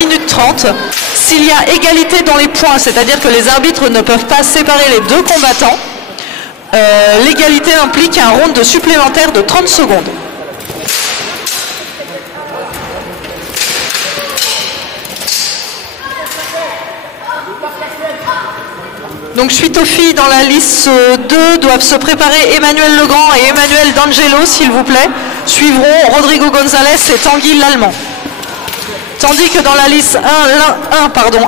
minutes 30. S'il y a égalité dans les points, c'est-à-dire que les arbitres ne peuvent pas séparer les deux combattants, l'égalité implique un round supplémentaire de 30 secondes. Donc suite aux filles dans la liste 2 doivent se préparer Emmanuel Legrand et Emmanuel D'Angelo, s'il vous plaît. Suivront Rodrigo González et Tanguy Lallemand. Tandis que dans la liste 1,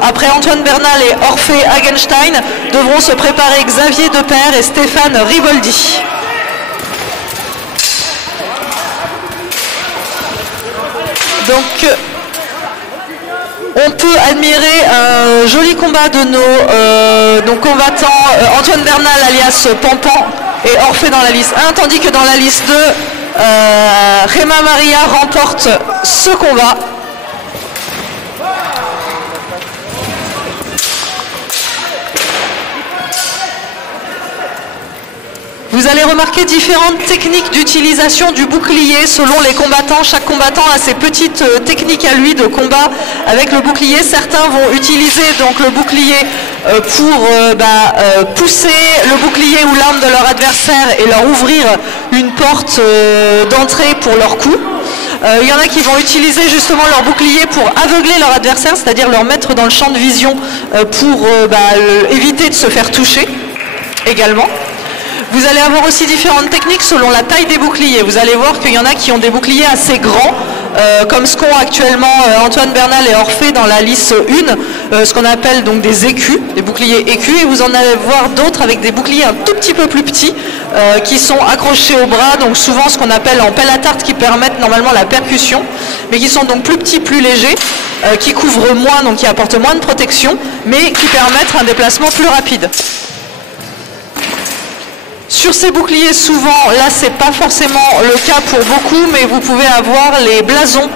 après Antoine Bernal et Orphée Hagenstein, devront se préparer Xavier Depaire et Stéphane Riboldi. Donc on peut admirer un joli combat de nos combattants Antoine Bernal alias Pampan et Orphée dans la liste 1, tandis que dans la liste 2, Rema Maria remporte ce combat. Vous allez remarquer différentes techniques d'utilisation du bouclier selon les combattants. Chaque combattant a ses petites techniques à lui de combat avec le bouclier. Certains vont utiliser donc le bouclier pour pousser le bouclier ou l'arme de leur adversaire et leur ouvrir une porte d'entrée pour leur coup. Il y en a qui vont utiliser justement leur bouclier pour aveugler leur adversaire, c'est-à-dire leur mettre dans le champ de vision pour éviter de se faire toucher également. Vous allez avoir aussi différentes techniques selon la taille des boucliers. Vous allez voir qu'il y en a qui ont des boucliers assez grands, comme ce qu'ont actuellement Antoine Bernal et Orphée dans la liste 1, ce qu'on appelle donc des écus, des boucliers écus, et vous en allez voir d'autres avec des boucliers un tout petit peu plus petits, qui sont accrochés au bras, donc souvent ce qu'on appelle en pelle à tarte, qui permettent normalement la percussion, mais qui sont donc plus petits, plus légers, qui couvrent moins, donc qui apportent moins de protection, mais qui permettent un déplacement plus rapide. Sur ces boucliers, souvent, là c'est pas forcément le cas pour beaucoup, mais vous pouvez avoir les blasons,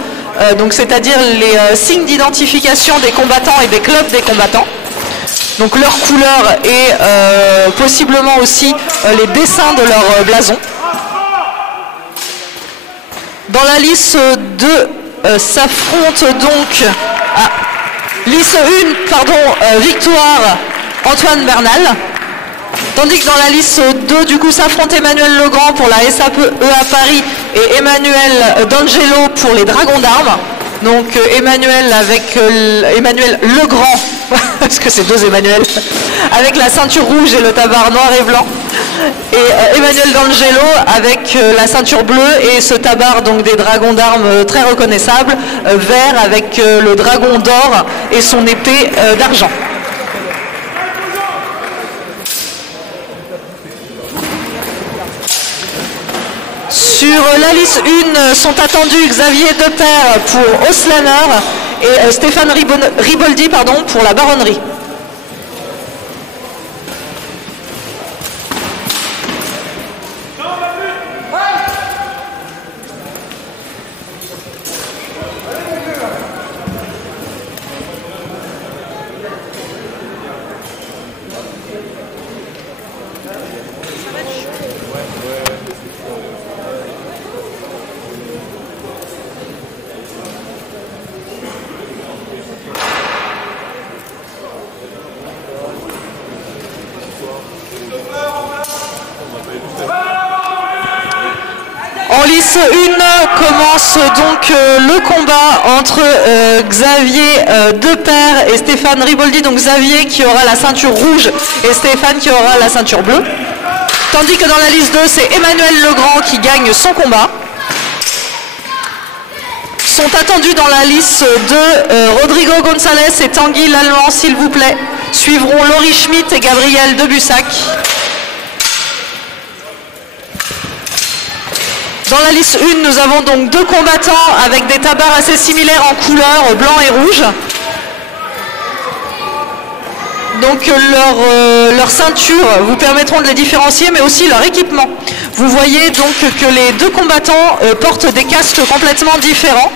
c'est-à-dire les signes d'identification des combattants et des clubs des combattants. Donc leur couleur et possiblement aussi les dessins de leur blason. Dans la liste 2 s'affrontent donc liste 1, victoire Antoine Bernal. Tandis que dans la liste 2, du coup, s'affrontent Emmanuel Legrand pour la SAPE à Paris et Emmanuel D'Angelo pour les Dragons d'Armes. Donc Emmanuel avec Emmanuel Legrand, parce que c'est deux Emmanuel, avec la ceinture rouge et le tabard noir et blanc. Et Emmanuel D'Angelo avec la ceinture bleue et ce tabard donc des Dragons d'Armes très reconnaissable, vert avec le dragon d'or et son épée d'argent. Sur la liste 1 sont attendus Xavier Depaire pour Oslaner et Stéphane Riboldi pour la Baronnerie. En liste 1 commence donc le combat entre Xavier Depaire et Stéphane Riboldi, donc Xavier qui aura la ceinture rouge et Stéphane qui aura la ceinture bleue. Tandis que dans la liste 2, c'est Emmanuel Legrand qui gagne son combat. Sont attendus dans la liste 2 Rodrigo González et Tanguy Lallemand, s'il vous plaît. Suivront Laurie Schmitt et Gabriel Debussac. Dans la liste 1, nous avons donc deux combattants avec des tabards assez similaires en couleur, blanc et rouge. Donc leurs ceintures vous permettront de les différencier, mais aussi leur équipement. Vous voyez donc que les deux combattants portent des casques complètement différents.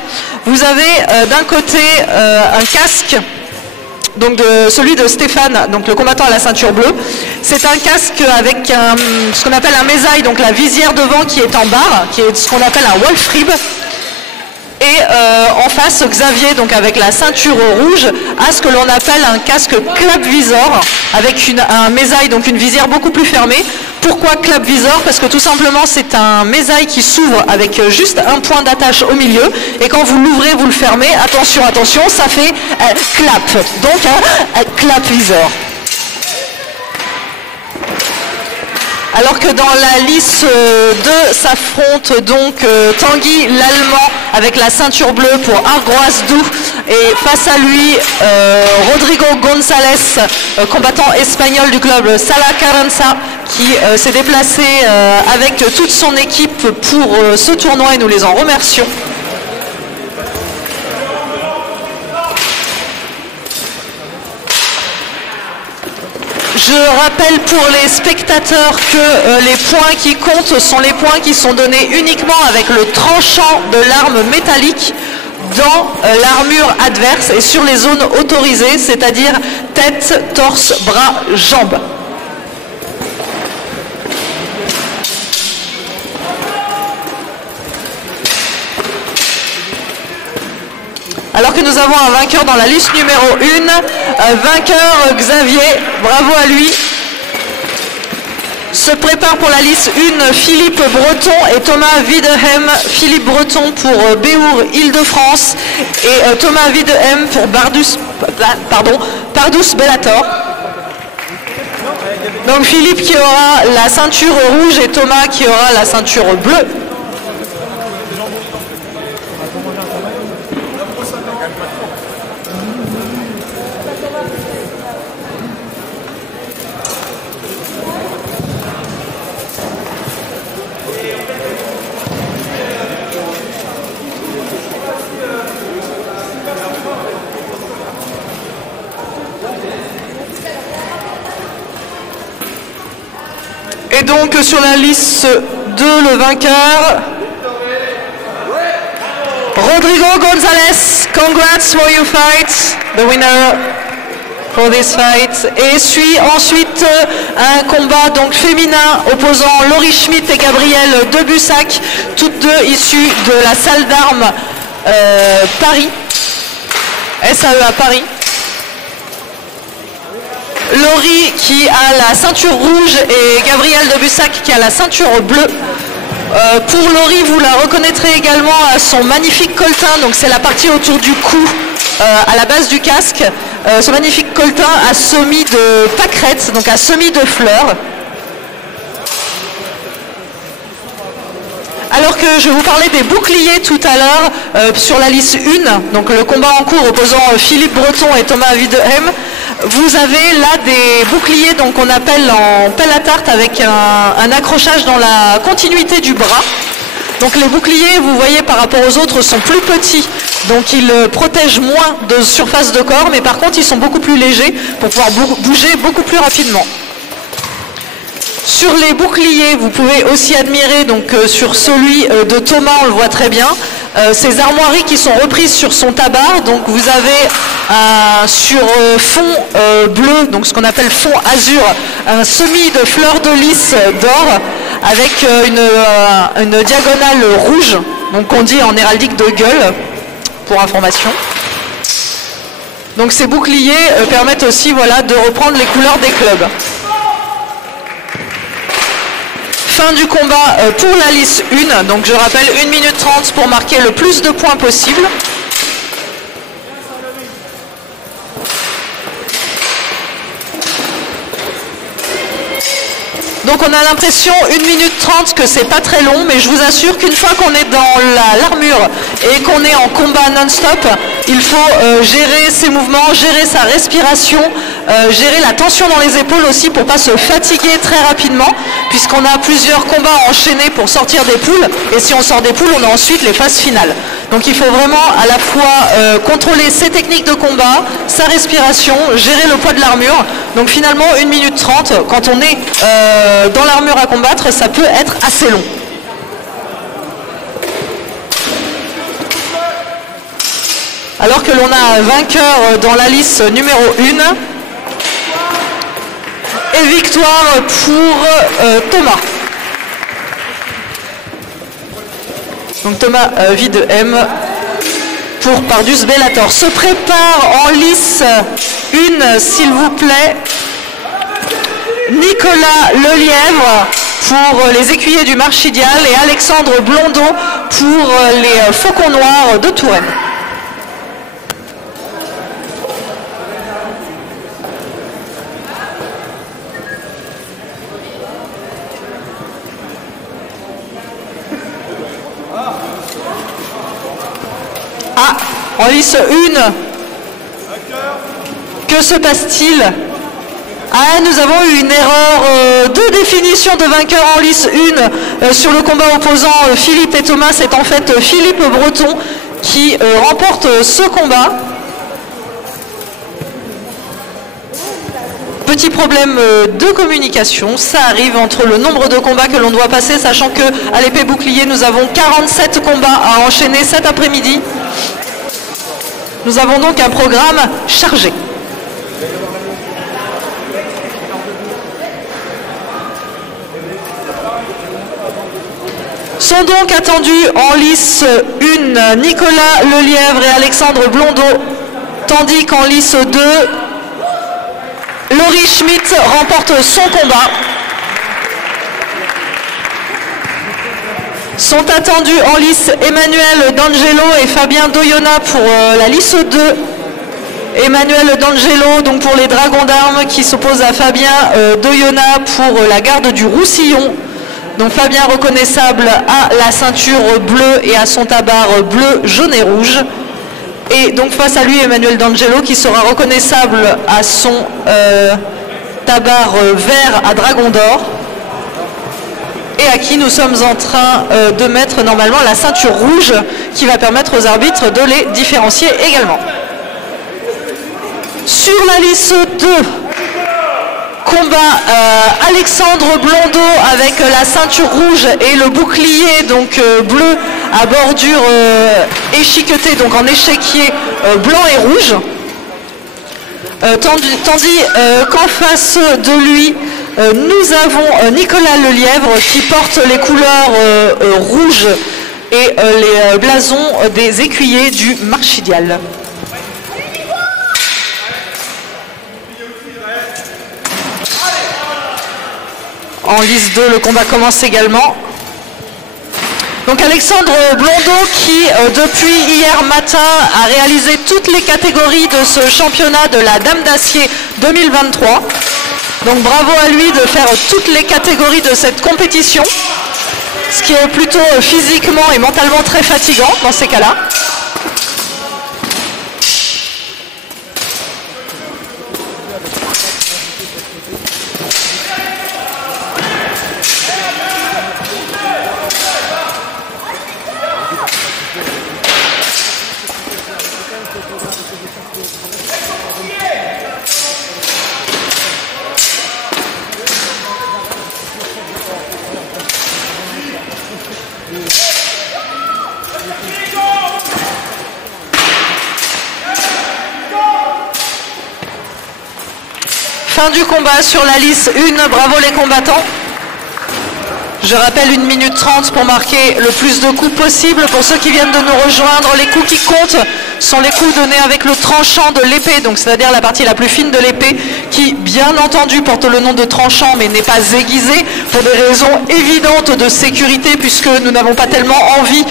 Vous avez d'un côté un casque, donc celui de Stéphane, donc le combattant à la ceinture bleue. C'est un casque avec ce qu'on appelle un mésaille, donc la visière devant qui est en barre, qui est ce qu'on appelle un wolf rib. Et en face, Xavier, donc avec la ceinture rouge, a ce que l'on appelle un casque clap-visor, avec un mésaille, donc une visière beaucoup plus fermée. Pourquoi clap-visor? Parce que tout simplement, c'est un mésaille qui s'ouvre avec juste un point d'attache au milieu. Et quand vous l'ouvrez, vous le fermez. Attention, attention, ça fait clap. Donc un clap-visor. Alors que dans la lice 2 s'affronte donc Tanguy l'Allemand avec la ceinture bleue pour Argroas Doux et face à lui Rodrigo González, combattant espagnol du club Sala Carranza, qui s'est déplacé avec toute son équipe pour ce tournoi et nous les en remercions. Je rappelle pour les spectateurs que les points qui comptent sont les points qui sont donnés uniquement avec le tranchant de l'arme métallique dans l'armure adverse et sur les zones autorisées, c'est-à-dire tête, torse, bras, jambes. Alors que nous avons un vainqueur dans la liste numéro 1, vainqueur Xavier, bravo à lui. Se prépare pour la liste 1 Philippe Breton et Thomas Wiedehem. Philippe Breton pour Béour Île-de-France et Thomas Wiedehem pour Pardous Bellator. Donc Philippe qui aura la ceinture rouge et Thomas qui aura la ceinture bleue. Et donc sur la liste 2, le vainqueur, Rodrigo González. Congrats for your fight, the winner for this fight. Et suit ensuite un combat donc féminin opposant Laurie Schmitt et Gabrielle Debussac, toutes deux issues de la salle d'armes Paris, SAEA Paris. Laurie qui a la ceinture rouge et Gabrielle Debussac qui a la ceinture bleue. Pour Laurie, vous la reconnaîtrez également à son magnifique coltin, donc c'est la partie autour du cou, à la base du casque. Ce magnifique coltin à semis de pâquerettes, donc à semis de fleurs. Alors que je vous parlais des boucliers tout à l'heure sur la liste 1, donc le combat en cours opposant Philippe Breton et Thomas Wiedehem, vous avez là des boucliers donc qu'on appelle en pelle à tarte avec un accrochage dans la continuité du bras. Donc les boucliers, vous voyez, par rapport aux autres, sont plus petits, donc ils protègent moins de surface de corps, mais par contre ils sont beaucoup plus légers pour pouvoir bouger beaucoup plus rapidement. Sur les boucliers, vous pouvez aussi admirer, donc sur celui de Thomas, on le voit très bien, ces armoiries qui sont reprises sur son tabac. Donc vous avez sur fond bleu, donc ce qu'on appelle fond azur, un semis de fleurs de lys d'or avec une diagonale rouge, donc on dit en héraldique de gueule, pour information. Donc ces boucliers permettent aussi, voilà, de reprendre les couleurs des clubs. Fin du combat pour la liste 1, donc je rappelle 1 minute 30 pour marquer le plus de points possible. Donc on a l'impression 1 minute 30 que c'est pas très long, mais je vous assure qu'une fois qu'on est dans l'armure et qu'on est en combat non-stop, il faut gérer ses mouvements, gérer sa respiration, gérer la tension dans les épaules aussi pour pas se fatiguer très rapidement, puisqu'on a plusieurs combats enchaînés pour sortir des poules, et si on sort des poules, on a ensuite les phases finales. Donc il faut vraiment à la fois contrôler ses techniques de combat, sa respiration, gérer le poids de l'armure. Donc finalement 1 minute 30, quand on est dans l'armure à combattre, ça peut être assez long. Alors que l'on a un vainqueur dans la liste numéro 1 et victoire pour Thomas. Donc Thomas Wiedehem pour Pardus Bellator. Se prépare en lice 1, s'il vous plaît, Nicolas Lelièvre pour les écuyers du Marchidial et Alexandre Blondeau pour les Faucons Noirs de Touraine. Ah, en lice 1, que se passe-t-il? Ah, nous avons eu une erreur de définition de vainqueur en lice 1 sur le combat opposant Philippe et Thomas. C'est en fait Philippe Breton qui remporte ce combat. Petit problème de communication, ça arrive entre le nombre de combats que l'on doit passer, sachant que à l'épée bouclier, nous avons 47 combats à enchaîner cet après-midi. Nous avons donc un programme chargé. Sont donc attendus en lice 1 Nicolas Lelièvre et Alexandre Blondeau, tandis qu'en lice 2, Laurie Schmitt remporte son combat. Sont attendus en lice Emmanuel D'Angelo et Fabien Doyona pour la lice 2. Emmanuel D'Angelo donc pour les Dragons d'Armes qui s'oppose à Fabien Doyona pour la garde du Roussillon. Donc Fabien reconnaissable à la ceinture bleue et à son tabard bleu, jaune et rouge. Et donc face à lui Emmanuel D'Angelo qui sera reconnaissable à son tabard vert à dragon d'or. Et à qui nous sommes en train de mettre normalement la ceinture rouge qui va permettre aux arbitres de les différencier également. Sur la lice 2, combat Alexandre Blondeau avec la ceinture rouge et le bouclier donc bleu à bordure échiquetée, donc en échiquier blanc et rouge. Tandis qu'en face de lui, nous avons Nicolas Lelièvre qui porte les couleurs rouges et les blasons des écuyers du Marchidial. En lice 2, le combat commence également. Donc Alexandre Blondeau qui, depuis hier matin, a réalisé toutes les catégories de ce championnat de la Dame d'Acier 2023. Donc bravo à lui de faire toutes les catégories de cette compétition, ce qui est plutôt physiquement et mentalement très fatigant dans ces cas-là. Fin du combat sur la lice 1, bravo les combattants. Je rappelle 1 minute 30 pour marquer le plus de coups possible. Pour ceux qui viennent de nous rejoindre, les coups qui comptent sont les coups donnés avec le tranchant de l'épée, donc c'est-à-dire la partie la plus fine de l'épée, qui bien entendu porte le nom de tranchant mais n'est pas aiguisé pour des raisons évidentes de sécurité, puisque nous n'avons pas tellement envie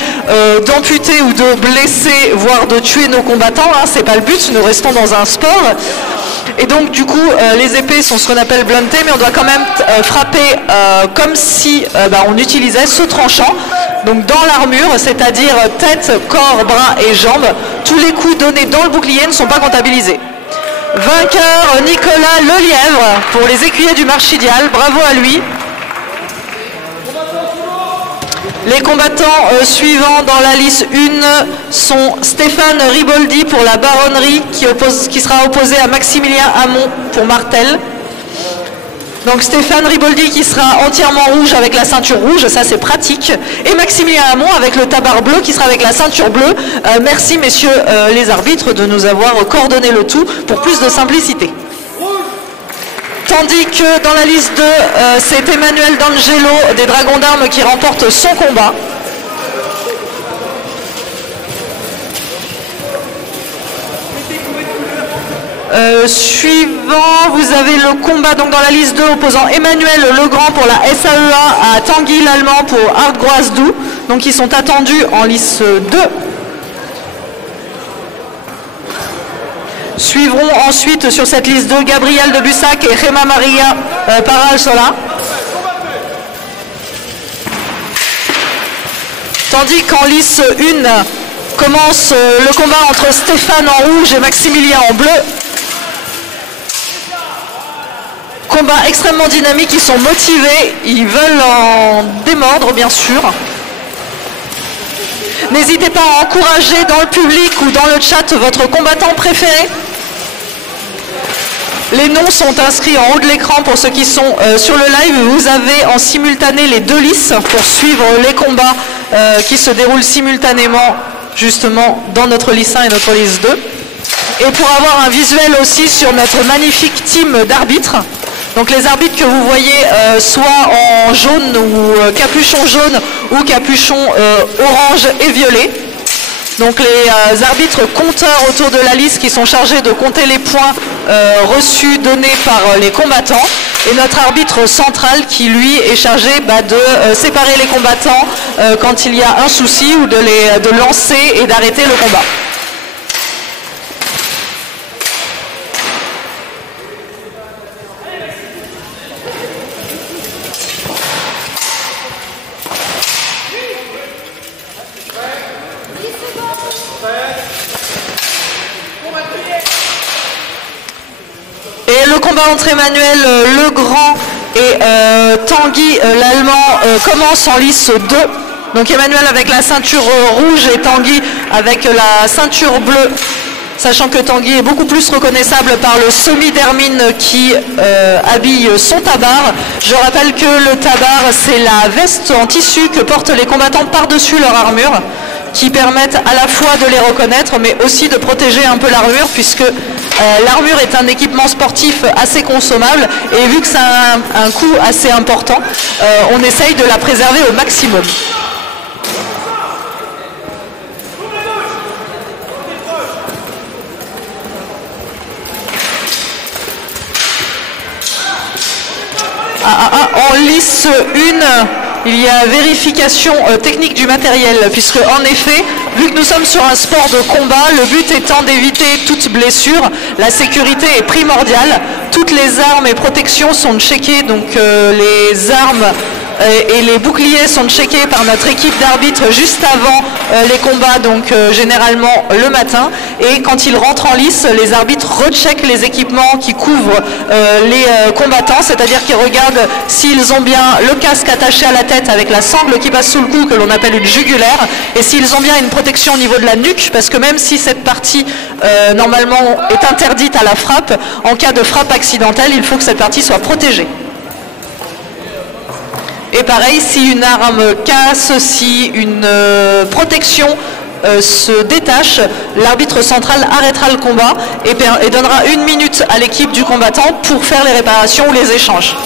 d'amputer ou de blesser, voire de tuer nos combattants, hein, c'est pas le but, nous restons dans un sport. Et donc du coup les épées sont ce qu'on appelle bluntées, mais on doit quand même frapper comme si on utilisait ce tranchant, donc dans l'armure, c'est-à-dire tête, corps, bras et jambes. Tous les coups donnés dans le bouclier ne sont pas comptabilisés. Vainqueur Nicolas Lelièvre pour les écuyers du Marchidial, bravo à lui. Les combattants suivants dans la lice 1 sont Stéphane Riboldi pour la baronnerie qui sera opposé à Maximilien Hamon pour Martel. Donc Stéphane Riboldi qui sera entièrement rouge avec la ceinture rouge, ça c'est pratique. Et Maximilien Hamon avec le tabard bleu qui sera avec la ceinture bleue. Merci messieurs les arbitres de nous avoir coordonné le tout pour plus de simplicité. Tandis que dans la liste 2, c'est Emmanuel D'Angelo des Dragons d'Armes qui remporte son combat. Suivant, vous avez le combat donc dans la liste 2 opposant Emmanuel Legrand pour la SAEA à Tanguy l'Allemand pour Argoasdou. Donc ils sont attendus en liste 2. Suivront ensuite sur cette liste 2 Gabriel de Bussac et Gemma Maria Paral-Sola. Tandis qu'en liste 1 commence le combat entre Stéphane en rouge et Maximilien en bleu. Combat extrêmement dynamique, ils sont motivés, ils veulent en démordre bien sûr. N'hésitez pas à encourager dans le public ou dans le chat votre combattant préféré. Les noms sont inscrits en haut de l'écran pour ceux qui sont sur le live. Vous avez en simultané les deux listes pour suivre les combats qui se déroulent simultanément justement dans notre liste 1 et notre liste 2. Et pour avoir un visuel aussi sur notre magnifique team d'arbitres. Donc les arbitres que vous voyez soit en jaune ou capuchon jaune ou capuchon orange et violet. Donc les arbitres compteurs autour de la liste qui sont chargés de compter les points reçus, donnés par les combattants. Et notre arbitre central qui lui est chargé de séparer les combattants quand il y a un souci ou de lancer et d'arrêter le combat. Et le combat entre Emmanuel Legrand et Tanguy l'Allemand commence en liste 2. Donc Emmanuel avec la ceinture rouge et Tanguy avec la ceinture bleue. Sachant que Tanguy est beaucoup plus reconnaissable par le semi-dermine qui habille son tabard. Je rappelle que le tabard, c'est la veste en tissu que portent les combattants par-dessus leur armure, qui permettent à la fois de les reconnaître, mais aussi de protéger un peu l'armure, puisque l'armure est un équipement sportif assez consommable, et vu que ça a un coût assez important, on essaye de la préserver au maximum. En liste 1, il y a vérification technique du matériel, puisque en effet, vu que nous sommes sur un sport de combat, le but étant d'éviter toute blessure, la sécurité est primordiale. Toutes les armes et protections sont checkées, donc les armes et les boucliers sont checkés par notre équipe d'arbitres juste avant les combats, donc généralement le matin. Et quand ils rentrent en lice, les arbitres recheckent les équipements qui couvrent les combattants, c'est-à-dire qu'ils regardent s'ils ont bien le casque attaché à la tête avec la sangle qui passe sous le cou, que l'on appelle une jugulaire, et s'ils ont bien une protection au niveau de la nuque, parce que même si cette partie normalement est interdite à la frappe, en cas de frappe accidentelle, il faut que cette partie soit protégée. Et pareil, si une arme casse, si une protection se détache, l'arbitre central arrêtera le combat et donnera 1 minute à l'équipe du combattant pour faire les réparations ou les échanges.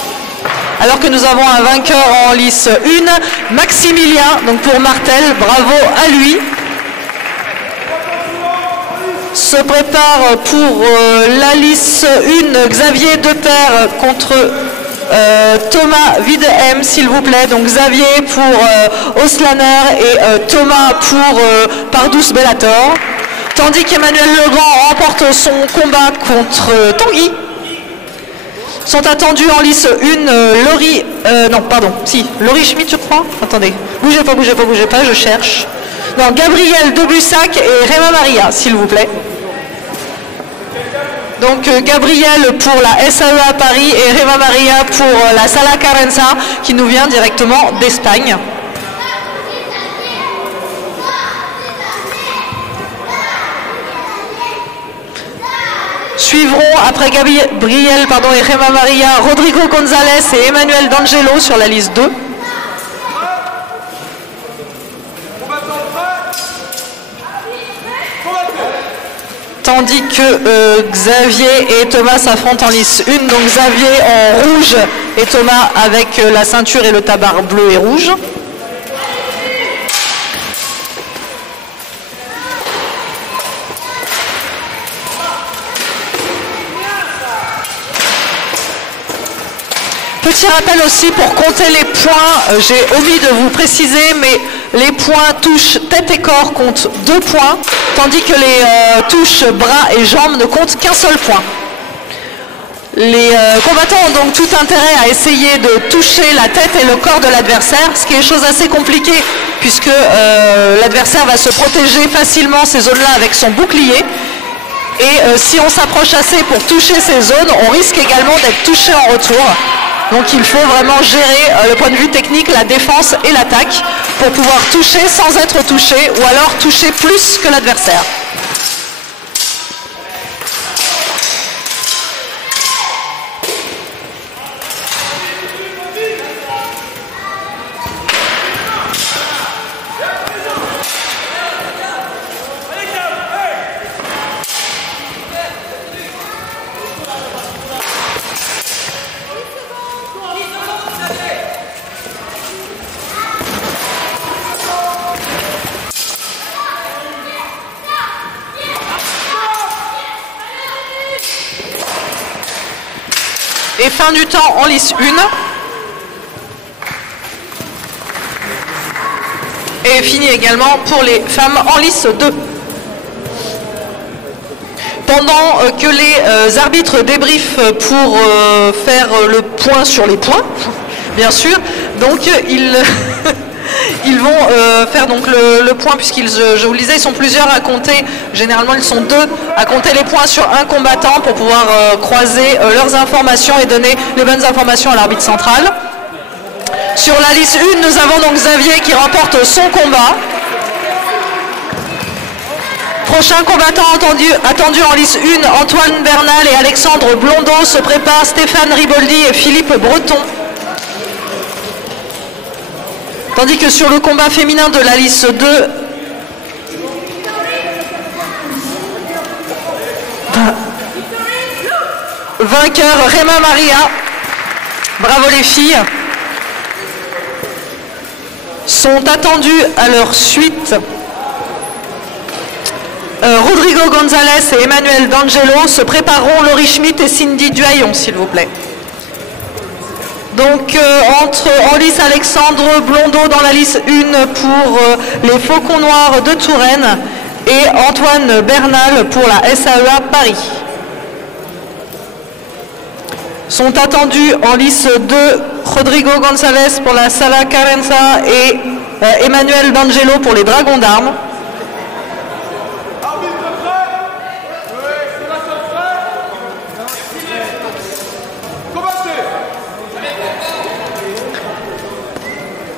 Alors que nous avons un vainqueur en lice 1, Maximilien, donc pour Martel, bravo à lui. Se prépare pour la lice 1, Xavier Deper contre Thomas Videhem, s'il vous plaît. Donc Xavier pour Oslaner et Thomas pour Pardous Bellator. Tandis qu'Emmanuel Legrand remporte son combat contre Tanguy. Sont attendus en lice 1 Laurie, Laurie Schmitt, je crois. Attendez, bougez pas, je cherche. Non, Gabriel de Bussac et Gemma Maria, s'il vous plaît. Donc Gabriel pour la SAEA Paris et Gemma Maria pour la Sala Carenza qui nous vient directement d'Espagne. Suivront après Gabriel et Gemma Maria, Rodrigo González et Emmanuel D'Angelo sur la liste 2. Tandis que Xavier et Thomas s'affrontent en lice 1. Donc Xavier en rouge et Thomas avec la ceinture et le tabard bleu et rouge. petit rappel aussi pour compter les points, j'ai omis de vous préciser, mais les points touches tête et corps comptent 2 points, tandis que les touches bras et jambes ne comptent qu'un seul point. Les combattants ont donc tout intérêt à essayer de toucher la tête et le corps de l'adversaire, ce qui est chose assez compliquée puisque l'adversaire va se protéger facilement ces zones-là avec son bouclier. Et si on s'approche assez pour toucher ces zones, on risque également d'être touché en retour. Donc il faut vraiment gérer le point de vue technique, la défense et l'attaque pour pouvoir toucher sans être touché ou alors toucher plus que l'adversaire. Et fin du temps en lice 1. Et fini également pour les femmes en lice 2. Pendant que les arbitres débriefent pour faire le point sur les points, bien sûr, donc ils vont faire donc le point, puisqu'ils, je vous le disais, ils sont plusieurs à compter, généralement ils sont 2 à compter les points sur un combattant pour pouvoir croiser leurs informations et donner les bonnes informations à l'arbitre central. Sur la liste 1, nous avons donc Xavier qui remporte son combat. Prochain combattant attendu en lice 1, Antoine Bernal et Alexandre Blondeau. Se préparent Stéphane Riboldi et Philippe Breton. Tandis que sur le combat féminin de la liste 2, vainqueur Réma Maria, bravo les filles, sont attendus à leur suite Rodrigo González et Emmanuel D'Angelo. Se prépareront Laurie Schmitt et Cindy Duhaillon, s'il vous plaît. Donc en lice, Alexandre Blondeau dans la liste 1 pour les Faucons Noirs de Touraine et Antoine Bernal pour la SAEA Paris. Sont attendus en lice 2 Rodrigo González pour la Sala Carenza et Emmanuel D'Angelo pour les Dragons d'Armes.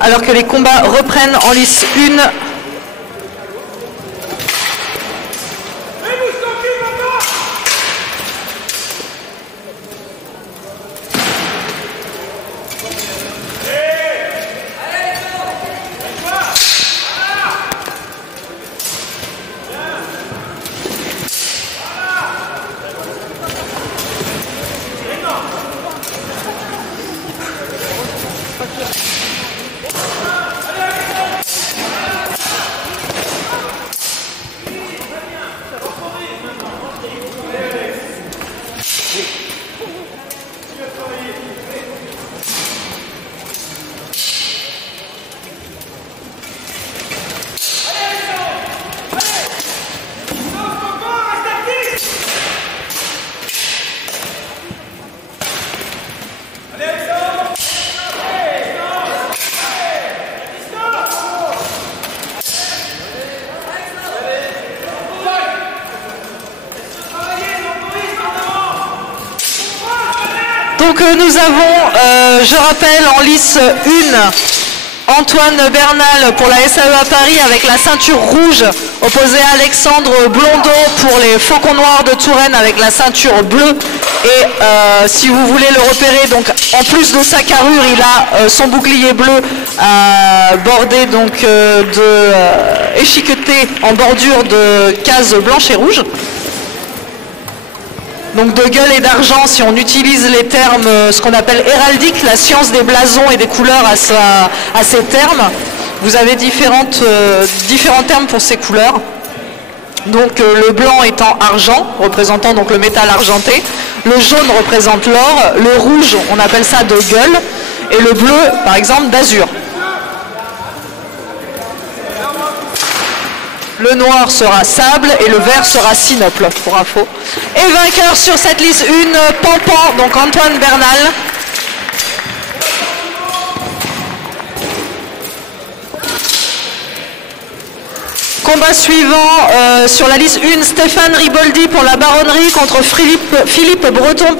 Alors que les combats reprennent en lice 1. Donc nous avons, je rappelle, en lice 1, Antoine Bernal pour la SAEA Paris avec la ceinture rouge, opposé à Alexandre Blondeau pour les Faucons Noirs de Touraine avec la ceinture bleue. Et si vous voulez le repérer, donc en plus de sa carrure, il a son bouclier bleu bordé donc échiqueté en bordure de cases blanches et rouges. Donc de gueule et d'argent, si on utilise les termes, ce qu'on appelle héraldique, la science des blasons et des couleurs à ces termes. Vous avez différents termes pour ces couleurs. Donc le blanc étant argent, représentant donc le métal argenté. Le jaune représente l'or, le rouge, on appelle ça de gueule, et le bleu, par exemple, d'azur. Le noir sera sable et le vert sera sinople, pour info. Et vainqueur sur cette liste 1, Pampan, donc Antoine Bernal. Combat suivant sur la liste 1, Stéphane Riboldi pour la baronnerie contre Philippe Breton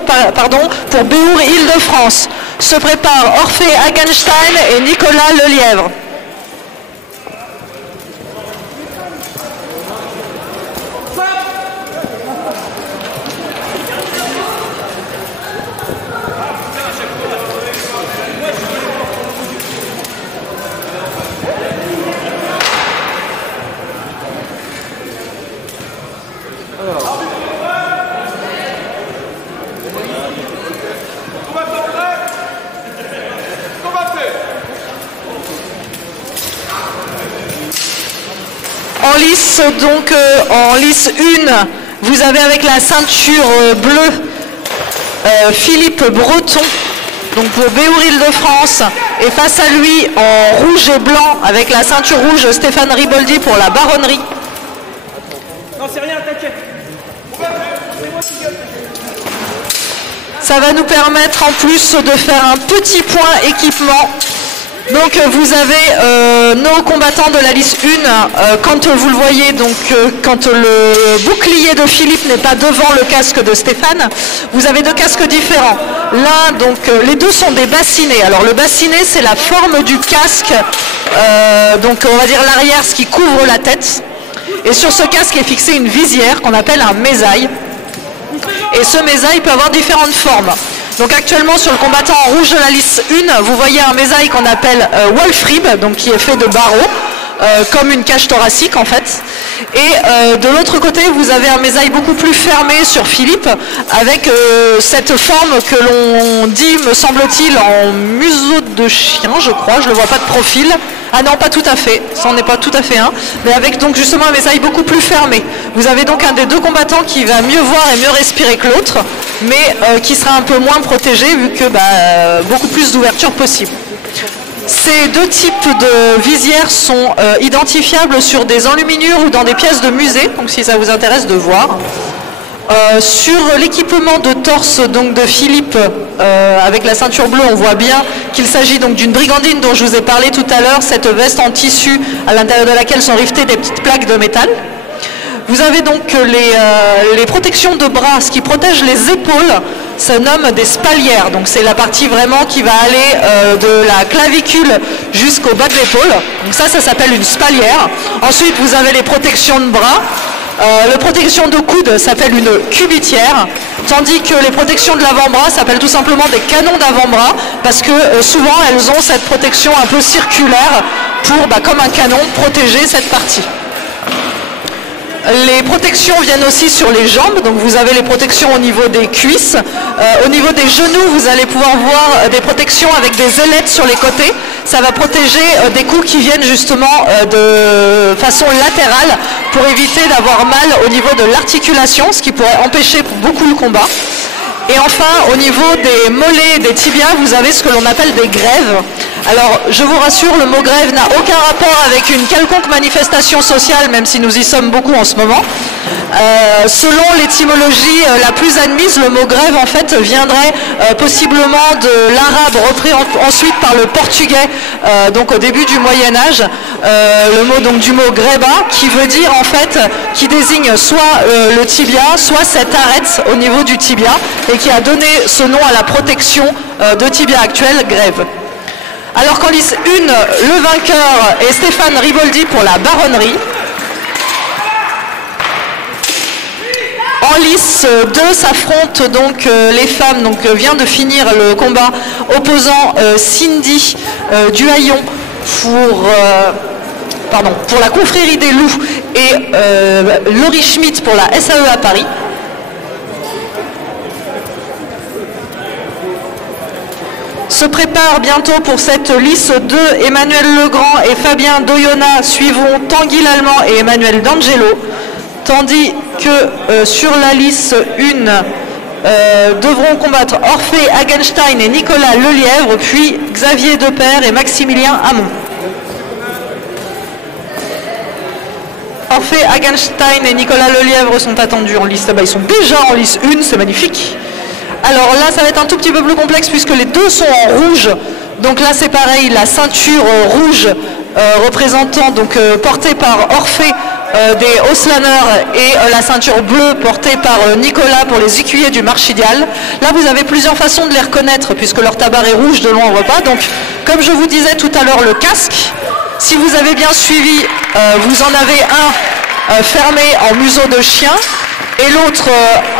pour Béour Île-de-France. Se préparent Orphée Hagenstein et Nicolas Lelièvre. En lice, donc en lice 1, vous avez avec la ceinture bleue Philippe Breton, donc pour Béour Île-de-France, et face à lui en rouge et blanc avec la ceinture rouge Stéphane Riboldi pour la baronnerie. Non, c'est rien, t'inquiète. Ça va nous permettre en plus de faire un petit point équipement. Donc vous avez nos combattants de la liste 1, quand vous le voyez, donc quand le bouclier de Philippe n'est pas devant le casque de Stéphane, vous avez deux casques différents. L'un, donc les deux sont des bassinets. Alors le bassinet, c'est la forme du casque, donc on va dire l'arrière, ce qui couvre la tête. Et sur ce casque est fixée une visière qu'on appelle un mésaille. Et ce mésaille peut avoir différentes formes. Donc actuellement sur le combattant en rouge de la liste 1, vous voyez un mésaille qu'on appelle Wolfrib, donc qui est fait de barreaux, comme une cage thoracique en fait. Et de l'autre côté, vous avez un mésaille beaucoup plus fermé sur Philippe, avec cette forme que l'on dit, me semble-t-il, en museau de chien, je crois, je ne le vois pas de profil. Ah non, pas tout à fait, ça n'en est pas tout à fait un, mais avec donc justement un mésaille beaucoup plus fermé. Vous avez donc un des deux combattants qui va mieux voir et mieux respirer que l'autre, mais qui sera un peu moins protégé vu que beaucoup plus d'ouverture possible. Ces deux types de visières sont identifiables sur des enluminures ou dans des pièces de musée, donc si ça vous intéresse de voir. Sur l'équipement de torse donc de Philippe avec la ceinture bleue, on voit bien qu'il s'agit donc d'une brigandine dont je vous ai parlé tout à l'heure, cette veste en tissu à l'intérieur de laquelle sont rivetées des petites plaques de métal. Vous avez donc les protections de bras, ce qui protège les épaules, ça nomme des spalières. Donc c'est la partie vraiment qui va aller de la clavicule jusqu'au bas de l'épaule. Donc ça s'appelle une spalière. Ensuite vous avez les protections de bras. La protection de coude s'appelle une cubitière, tandis que les protections de l'avant-bras s'appellent tout simplement des canons d'avant-bras, parce que souvent elles ont cette protection un peu circulaire pour, comme un canon, protéger cette partie. Les protections viennent aussi sur les jambes, donc vous avez les protections au niveau des cuisses. Au niveau des genoux, vous allez pouvoir voir des protections avec des ailettes sur les côtés. Ça va protéger des coups qui viennent justement de façon latérale pour éviter d'avoir mal au niveau de l'articulation, ce qui pourrait empêcher beaucoup le combat. Et enfin, au niveau des mollets et des tibias, vous avez ce que l'on appelle des grèves. Alors, je vous rassure, le mot grève n'a aucun rapport avec une quelconque manifestation sociale, même si nous y sommes beaucoup en ce moment. Selon l'étymologie la plus admise, le mot grève, en fait, viendrait possiblement de l'arabe, repris ensuite par le portugais, donc au début du Moyen-Âge. Le mot donc du mot greba, qui veut dire, en fait, qui désigne soit le tibia, soit cette arête au niveau du tibia, et qui a donné ce nom à la protection de tibia actuelle, grève. Alors qu'en lice 1, le vainqueur est Stéphane Riboldi pour la baronnerie. En lice 2 s'affrontent donc les femmes, donc vient de finir le combat opposant Cindy Duhaillon pour la confrérie des loups et Laurie Schmitt pour la SAE à Paris. Se prépare bientôt pour cette lice 2, Emmanuel Legrand et Fabien Doyona suivront Tanguy Lallemand et Emmanuel D'Angelo, tandis que sur la lice 1, devront combattre Orphée Hagenstein et Nicolas Lelièvre, puis Xavier Depère et Maximilien Hamon. Orphée Hagenstein et Nicolas Lelièvre sont attendus en lice. Ils sont déjà en lice 1, c'est magnifique. Alors là, ça va être un tout petit peu plus complexe puisque les deux sont en rouge. Donc là, c'est pareil, la ceinture rouge représentant, donc portée par Orphée des Auslanners et la ceinture bleue portée par Nicolas pour les écuyers du Marchidial. Là, vous avez plusieurs façons de les reconnaître puisque leur tabaret rouge de loin on ne voit pas. Donc, comme je vous disais tout à l'heure, le casque, si vous avez bien suivi, vous en avez un fermé en museau de chien. Et l'autre,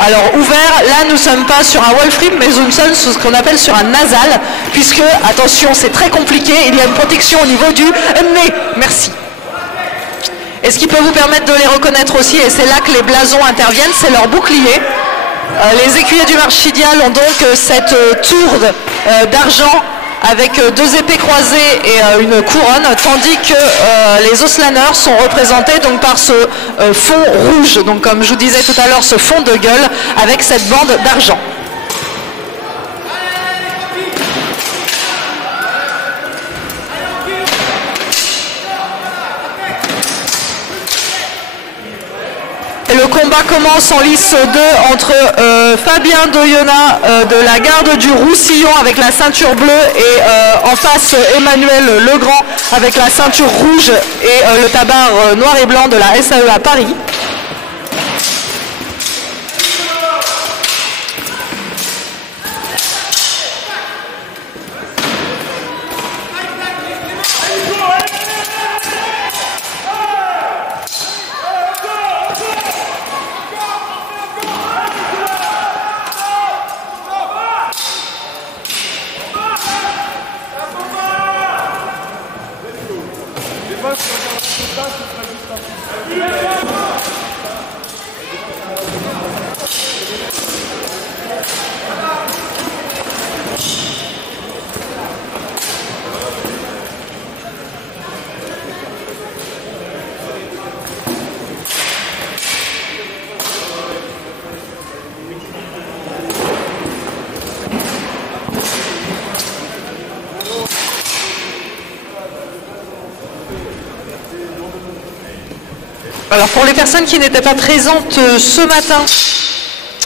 alors ouvert, là nous ne sommes pas sur un Wolfram, mais nous sommes sur ce qu'on appelle sur un nasal, puisque, attention, c'est très compliqué, il y a une protection au niveau du nez. Merci. Et ce qui peut vous permettre de les reconnaître aussi, et c'est là que les blasons interviennent, c'est leur bouclier. Les écuyers du Marchidial ont donc cette tourde d'argent avec deux épées croisées et une couronne, tandis que les Auslanners sont représentés donc par ce fond rouge, donc comme je vous disais tout à l'heure, ce fond de gueule avec cette bande d'argent. Et le combat commence en lice 2 entre Fabien Doyona de la garde du Roussillon avec la ceinture bleue et en face Emmanuel Legrand avec la ceinture rouge et le tabard noir et blanc de la SAE à Paris. Alors pour les personnes qui n'étaient pas présentes ce matin,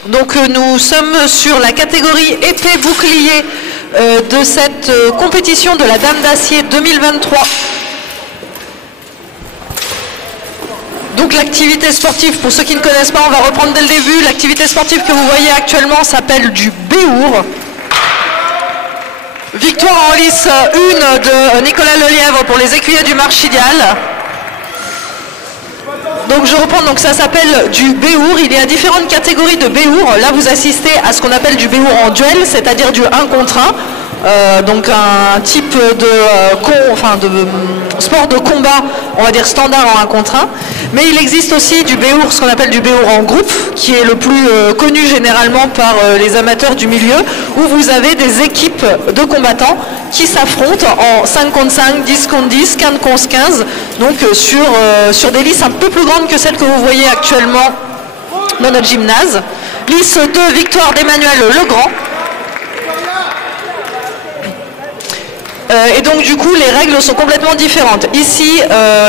donc nous sommes sur la catégorie épée bouclier de cette compétition de la Dame d'Acier 2023. Donc l'activité sportive, pour ceux qui ne connaissent pas, on va reprendre dès le début. L'activité sportive que vous voyez actuellement s'appelle du béour. Victoire en lice 1 de Nicolas Lelièvre pour les écuyers du Marchidial. Donc je reprends, donc ça s'appelle du béour. Il y a différentes catégories de béour. Là vous assistez à ce qu'on appelle du béour en duel, c'est-à-dire du 1 contre 1. Donc un type de, sport de combat, on va dire standard en 1 contre 1. Mais il existe aussi du béour, ce qu'on appelle du béour en groupe, qui est le plus connu généralement par les amateurs du milieu, où vous avez des équipes de combattants qui s'affrontent en 5 contre 5, 10 contre 10, 15 contre 15, donc sur des listes un peu plus grandes que celles que vous voyez actuellement dans notre gymnase. Liste 2, victoire d'Emmanuel Legrand. Et donc du coup les règles sont complètement différentes. Ici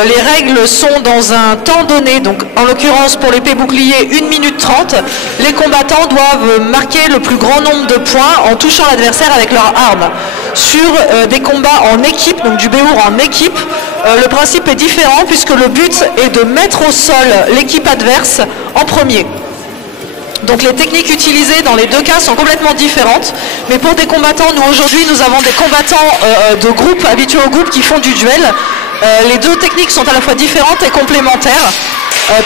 les règles sont dans un temps donné, donc en l'occurrence pour l'épée bouclier 1 minute 30, les combattants doivent marquer le plus grand nombre de points en touchant l'adversaire avec leur arme. Sur des combats en équipe, donc du béour en équipe, le principe est différent puisque le but est de mettre au sol l'équipe adverse en premier. Donc les techniques utilisées dans les deux cas sont complètement différentes, mais pour des combattants, nous aujourd'hui nous avons des combattants de groupe, habitués au groupe, qui font du duel. Les deux techniques sont à la fois différentes et complémentaires,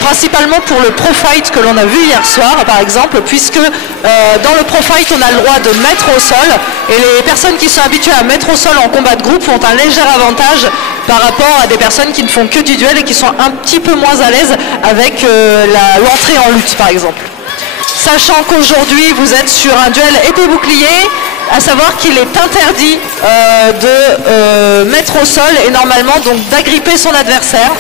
principalement pour le pro fight que l'on a vu hier soir par exemple, puisque dans le pro fight on a le droit de mettre au sol, et les personnes qui sont habituées à mettre au sol en combat de groupe ont un léger avantage par rapport à des personnes qui ne font que du duel et qui sont un petit peu moins à l'aise avec l'entrée en lutte par exemple. Sachant qu'aujourd'hui vous êtes sur un duel épée-bouclier, à savoir qu'il est interdit de mettre au sol et normalement donc d'agripper son adversaire.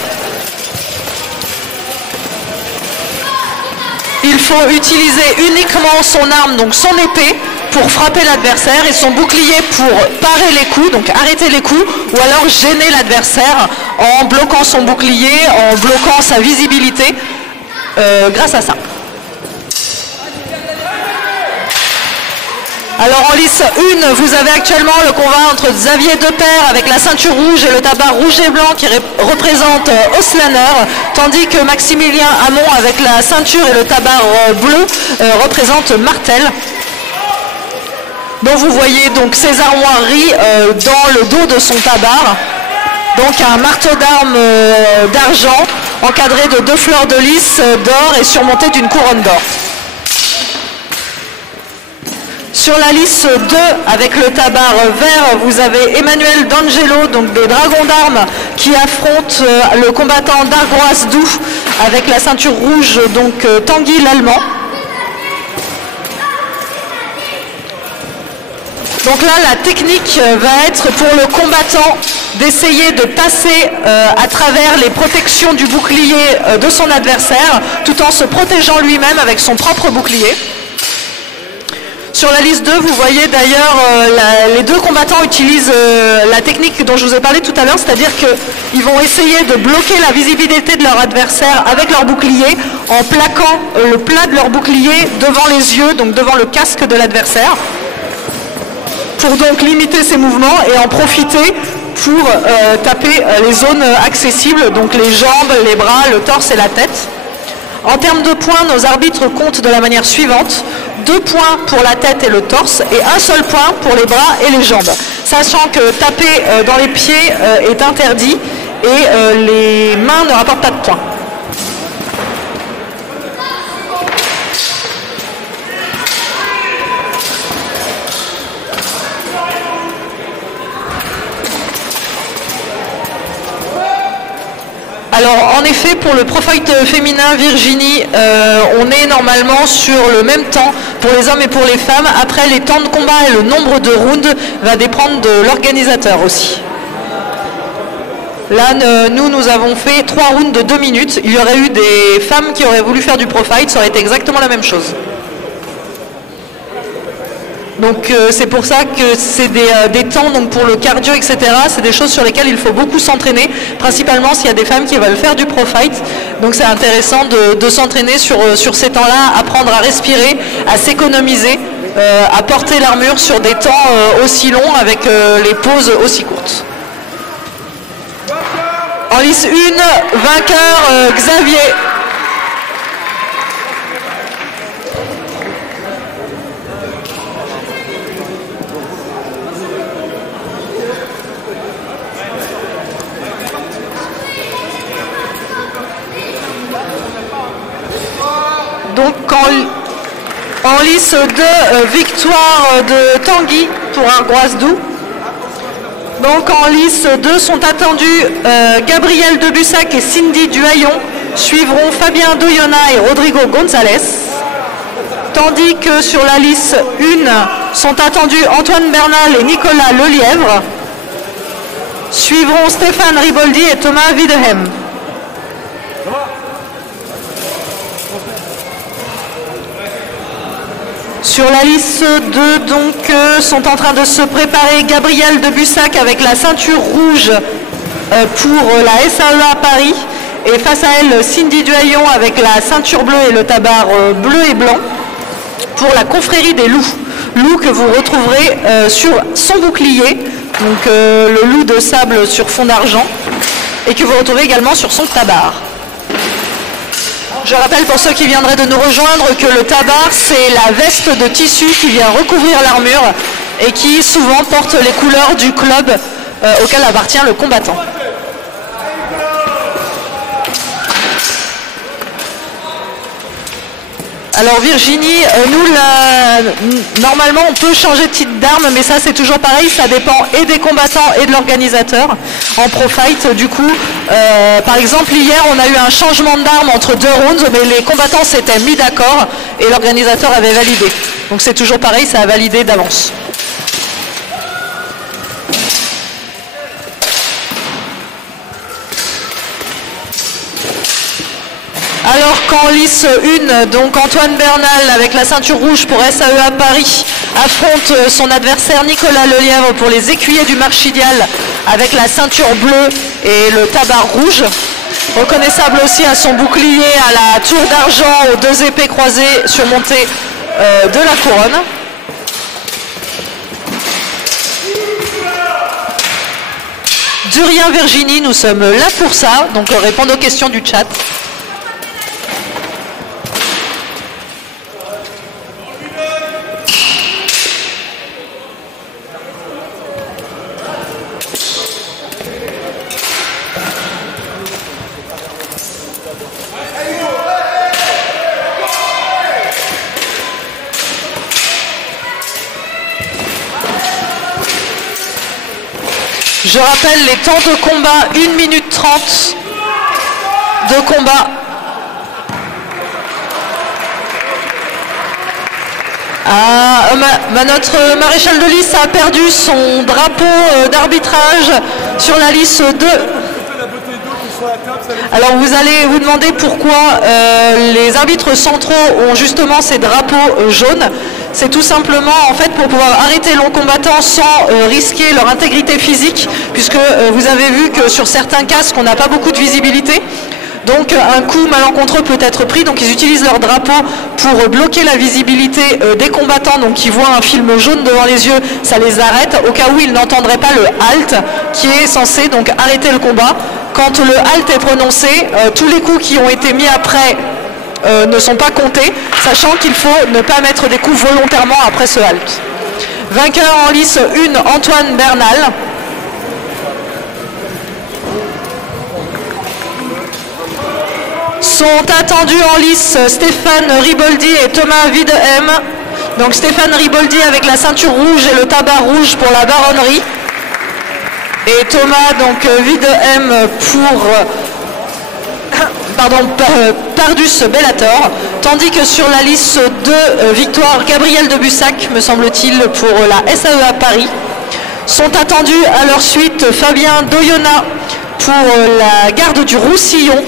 il faut utiliser uniquement son arme, donc son épée, pour frapper l'adversaire et son bouclier pour parer les coups, donc arrêter les coups, ou alors gêner l'adversaire en bloquant son bouclier, en bloquant sa visibilité grâce à ça. Alors en lice 1, vous avez actuellement le combat entre Xavier Depère avec la ceinture rouge et le tabard rouge et blanc qui représente Oslaner, tandis que Maximilien Hamon avec la ceinture et le tabard bleu représente Martel. Donc vous voyez donc ces armoiries dans le dos de son tabard. Donc un marteau d'armes d'argent encadré de 2 fleurs de lys d'or et surmonté d'une couronne d'or. Sur la liste 2, avec le tabard vert, vous avez Emmanuel D'Angelo, donc des dragons d'armes, qui affronte le combattant d'Argroas Doux avec la ceinture rouge, donc Tanguy l'Allemand. Donc là, la technique va être pour le combattant d'essayer de passer à travers les protections du bouclier de son adversaire, tout en se protégeant lui-même avec son propre bouclier. Sur la liste 2, vous voyez d'ailleurs les deux combattants utilisent la technique dont je vous ai parlé tout à l'heure, c'est-à-dire qu'ils vont essayer de bloquer la visibilité de leur adversaire avec leur bouclier en plaquant le plat de leur bouclier devant les yeux, donc devant le casque de l'adversaire, pour donc limiter ses mouvements et en profiter pour taper les zones accessibles, donc les jambes, les bras, le torse et la tête. En termes de points, nos arbitres comptent de la manière suivante: 2 points pour la tête et le torse et 1 seul point pour les bras et les jambes. Sachant que taper dans les pieds est interdit et les mains ne rapportent pas de points. Alors en effet, pour le pro fight féminin Virginie, on est normalement sur le même temps pour les hommes et pour les femmes. Après, les temps de combat et le nombre de rounds va dépendre de l'organisateur aussi. Là, nous avons fait 3 rounds de 2 minutes. Il y aurait eu des femmes qui auraient voulu faire du pro fight, ça aurait été exactement la même chose. Donc c'est pour ça que c'est des temps donc pour le cardio, etc. C'est des choses sur lesquelles il faut beaucoup s'entraîner, principalement s'il y a des femmes qui veulent faire du pro fight. Donc c'est intéressant de s'entraîner sur ces temps-là, apprendre à respirer, à s'économiser, à porter l'armure sur des temps aussi longs avec les pauses aussi courtes. En lice 1, vainqueur Xavier. Donc en lice 2, victoire de Tanguy pour Argroas Doux. Donc en lice 2 sont attendus Gabriel Debussac et Cindy Duhaillon. Suivront Fabien Doyona et Rodrigo González. Tandis que sur la lice 1 sont attendus Antoine Bernal et Nicolas Lelièvre. Suivront Stéphane Riboldi et Thomas Wiedehem. Sur la liste 2, donc, sont en train de se préparer Gabriel Debussac avec la ceinture rouge pour la SAEA Paris. Et face à elle, Cindy Duhaillon avec la ceinture bleue et le tabard bleu et blanc pour la confrérie des loups. Loup que vous retrouverez sur son bouclier, donc le loup de sable sur fond d'argent, et que vous retrouvez également sur son tabard. Je rappelle pour ceux qui viendraient de nous rejoindre que le tabard, c'est la veste de tissu qui vient recouvrir l'armure et qui souvent porte les couleurs du club auquel appartient le combattant. Alors Virginie, normalement on peut changer de type d'arme, mais ça c'est toujours pareil, ça dépend et des combattants et de l'organisateur. En pro fight, du coup, par exemple hier on a eu un changement d'arme entre 2 rounds, mais les combattants s'étaient mis d'accord et l'organisateur avait validé. Donc c'est toujours pareil, ça a validé d'avance. Alors qu'en lice 1, donc Antoine Bernal avec la ceinture rouge pour SAEA Paris affronte son adversaire Nicolas Lelièvre pour les écuyers du Marchidial avec la ceinture bleue et le tabard rouge. Reconnaissable aussi à son bouclier, à la tour d'argent aux 2 épées croisées surmontées de la couronne. Durien Virginie, nous sommes là pour ça, donc répondre aux questions du chat. Je rappelle les temps de combat, 1 minute 30 de combat. Notre maréchal de lice a perdu son drapeau d'arbitrage sur la lice 2. Alors vous allez vous demander pourquoi les arbitres centraux ont justement ces drapeaux jaunes. C'est tout simplement en fait pour pouvoir arrêter les combattants sans risquer leur intégrité physique, puisque vous avez vu que sur certains casques on n'a pas beaucoup de visibilité. Donc un coup malencontreux peut être pris, donc ils utilisent leur drapeau pour bloquer la visibilité des combattants, donc ils voient un film jaune devant les yeux, ça les arrête, au cas où ils n'entendraient pas le halt qui est censé donc arrêter le combat. Quand le halt est prononcé, tous les coups qui ont été mis après ne sont pas comptés, sachant qu'il faut ne pas mettre des coups volontairement après ce halt. Vainqueur en lice 1, Antoine Bernal. Sont attendus en lice Stéphane Riboldi et Thomas Videhem. Donc Stéphane Riboldi avec la ceinture rouge et le tabac rouge pour la baronnerie. Et Thomas donc Videhem pour Pardus Bellator. Tandis que sur la liste 2, victoire Gabriel de Bussac, me semble-t-il, pour la SAEA Paris. Sont attendus à leur suite Fabien Doyona pour la garde du Roussillon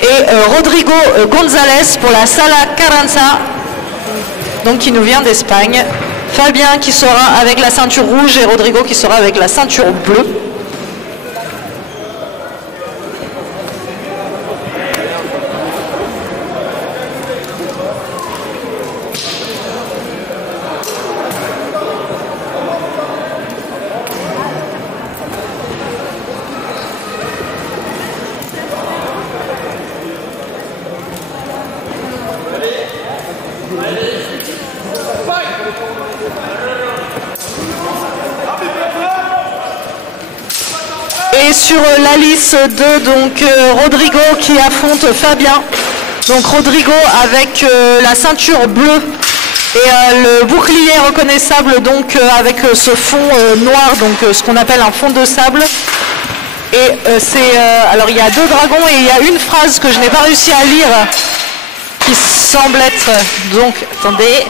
et Rodrigo González pour la Sala Carranza, donc qui nous vient d'Espagne. Fabien qui sera avec la ceinture rouge et Rodrigo qui sera avec la ceinture bleue. Et sur la liste 2, donc Rodrigo qui affronte Fabien. Donc Rodrigo avec la ceinture bleue et le bouclier reconnaissable donc avec ce fond noir, donc ce qu'on appelle un fond de sable. Et alors il y a 2 dragons et il y a une phrase que je n'ai pas réussi à lire qui semble être, donc attendez.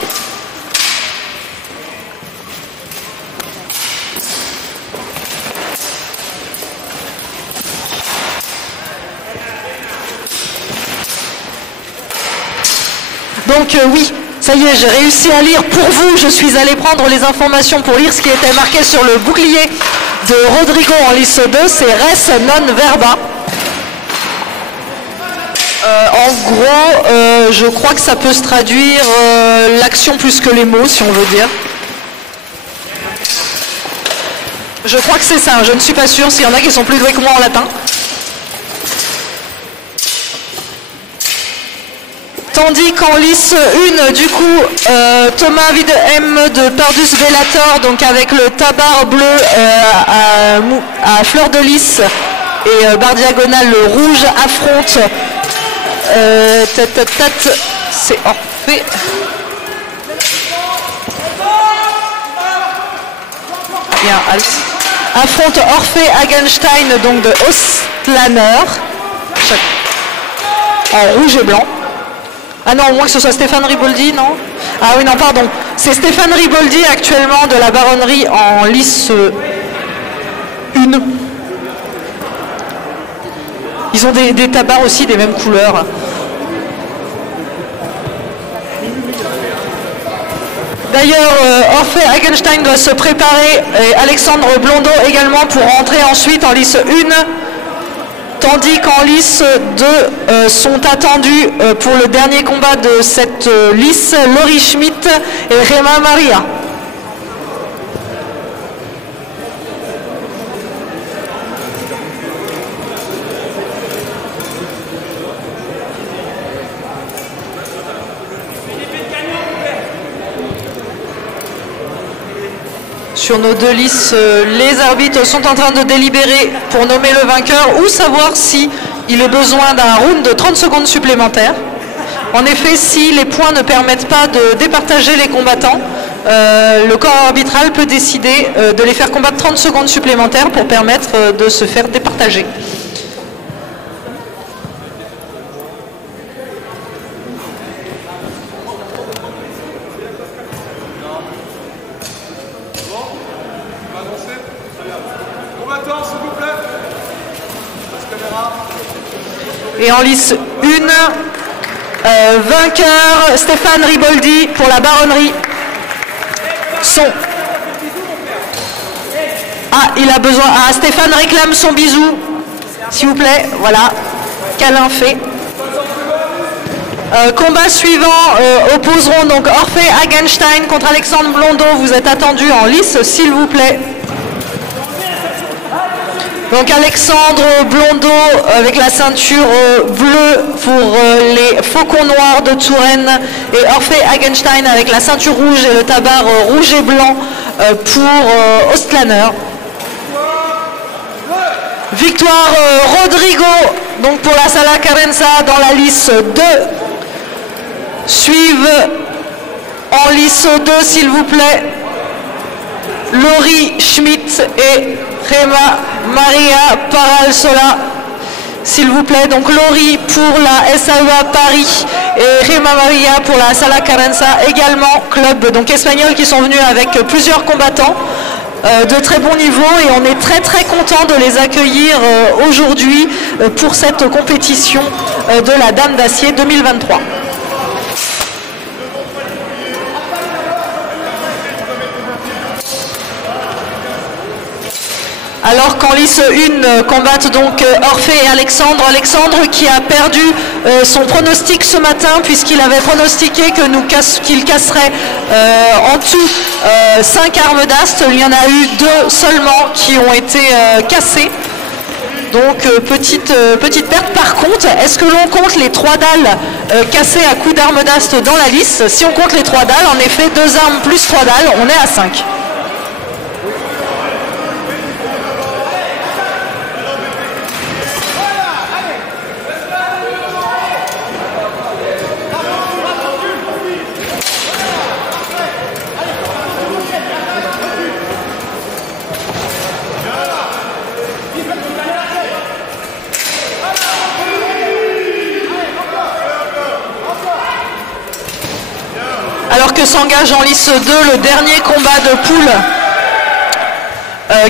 Donc oui, ça y est, j'ai réussi à lire pour vous. Je suis allé prendre les informations pour lire ce qui était marqué sur le bouclier de Rodrigo en lice 2. C'est res non verba. En gros, je crois que ça peut se traduire l'action plus que les mots, si on veut dire. Je crois que c'est ça, je ne suis pas sûre s'il y en a qui sont plus doués que moi en latin. Tandis qu'en lice 1, du coup, Thomas Videhem de Pardus Bellator, donc avec le tabard bleu à fleur de lys et barre diagonale le rouge, affronte c'est Orphée. Bien, affronte Orphée Hagenstein donc de Ostlaner en rouge et blanc. Ah non, au moins que ce soit Stéphane Riboldi, non? Ah oui, non, pardon. C'est Stéphane Riboldi actuellement de la baronnerie en lice 1. Ils ont des tabards aussi des mêmes couleurs. D'ailleurs, Orphée Hagenstein doit se préparer, et Alexandre Blondeau également, pour rentrer ensuite en lice 1, tandis qu'en lice 2 sont attendus pour le dernier combat de cette lice, Laurie Schmidt et Rema Maria. Sur nos deux listes, les arbitres sont en train de délibérer pour nommer le vainqueur ou savoir si il est besoin d'un round de 30 secondes supplémentaires. En effet, si les points ne permettent pas de départager les combattants, le corps arbitral peut décider de les faire combattre 30 secondes supplémentaires pour permettre de se faire départager. Et en lice 1, vainqueur Stéphane Riboldi pour la baronnerie. Il a besoin. Stéphane réclame son bisou, s'il vous plaît. Voilà, câlin fait. Combat suivant opposeront donc Orphée Hagenstein contre Alexandre Blondeau. Vous êtes attendu en lice, s'il vous plaît. Donc Alexandre Blondeau avec la ceinture bleue pour les Faucons Noirs de Touraine et Orphée Hagenstein avec la ceinture rouge et le tabard rouge et blanc pour Ostlaner. Victoire Rodrigo donc pour la Sala Carenza dans la lice 2. Suivent en lice 2 s'il vous plaît Laurie Schmidt et Rema Maria Paralsola, s'il vous plaît. Donc Laurie pour la SAEA Paris et Rema Maria pour la Sala Carenza, également club donc espagnol qui sont venus avec plusieurs combattants de très bon niveau et on est très très content de les accueillir aujourd'hui pour cette compétition de la Dame d'Acier 2023. Alors qu'en lice 1 combattent donc Orphée et Alexandre. Alexandre qui a perdu son pronostic ce matin puisqu'il avait pronostiqué qu'il casserait en tout 5 armes d'ast. Il y en a eu 2 seulement qui ont été cassées. Donc petite perte. Par contre, est-ce que l'on compte les 3 dalles cassées à coups d'armes d'ast dans la liste? Si on compte les 3 dalles, en effet 2 armes plus 3 dalles, on est à 5. Alors que s'engage en lice 2 le dernier combat de poule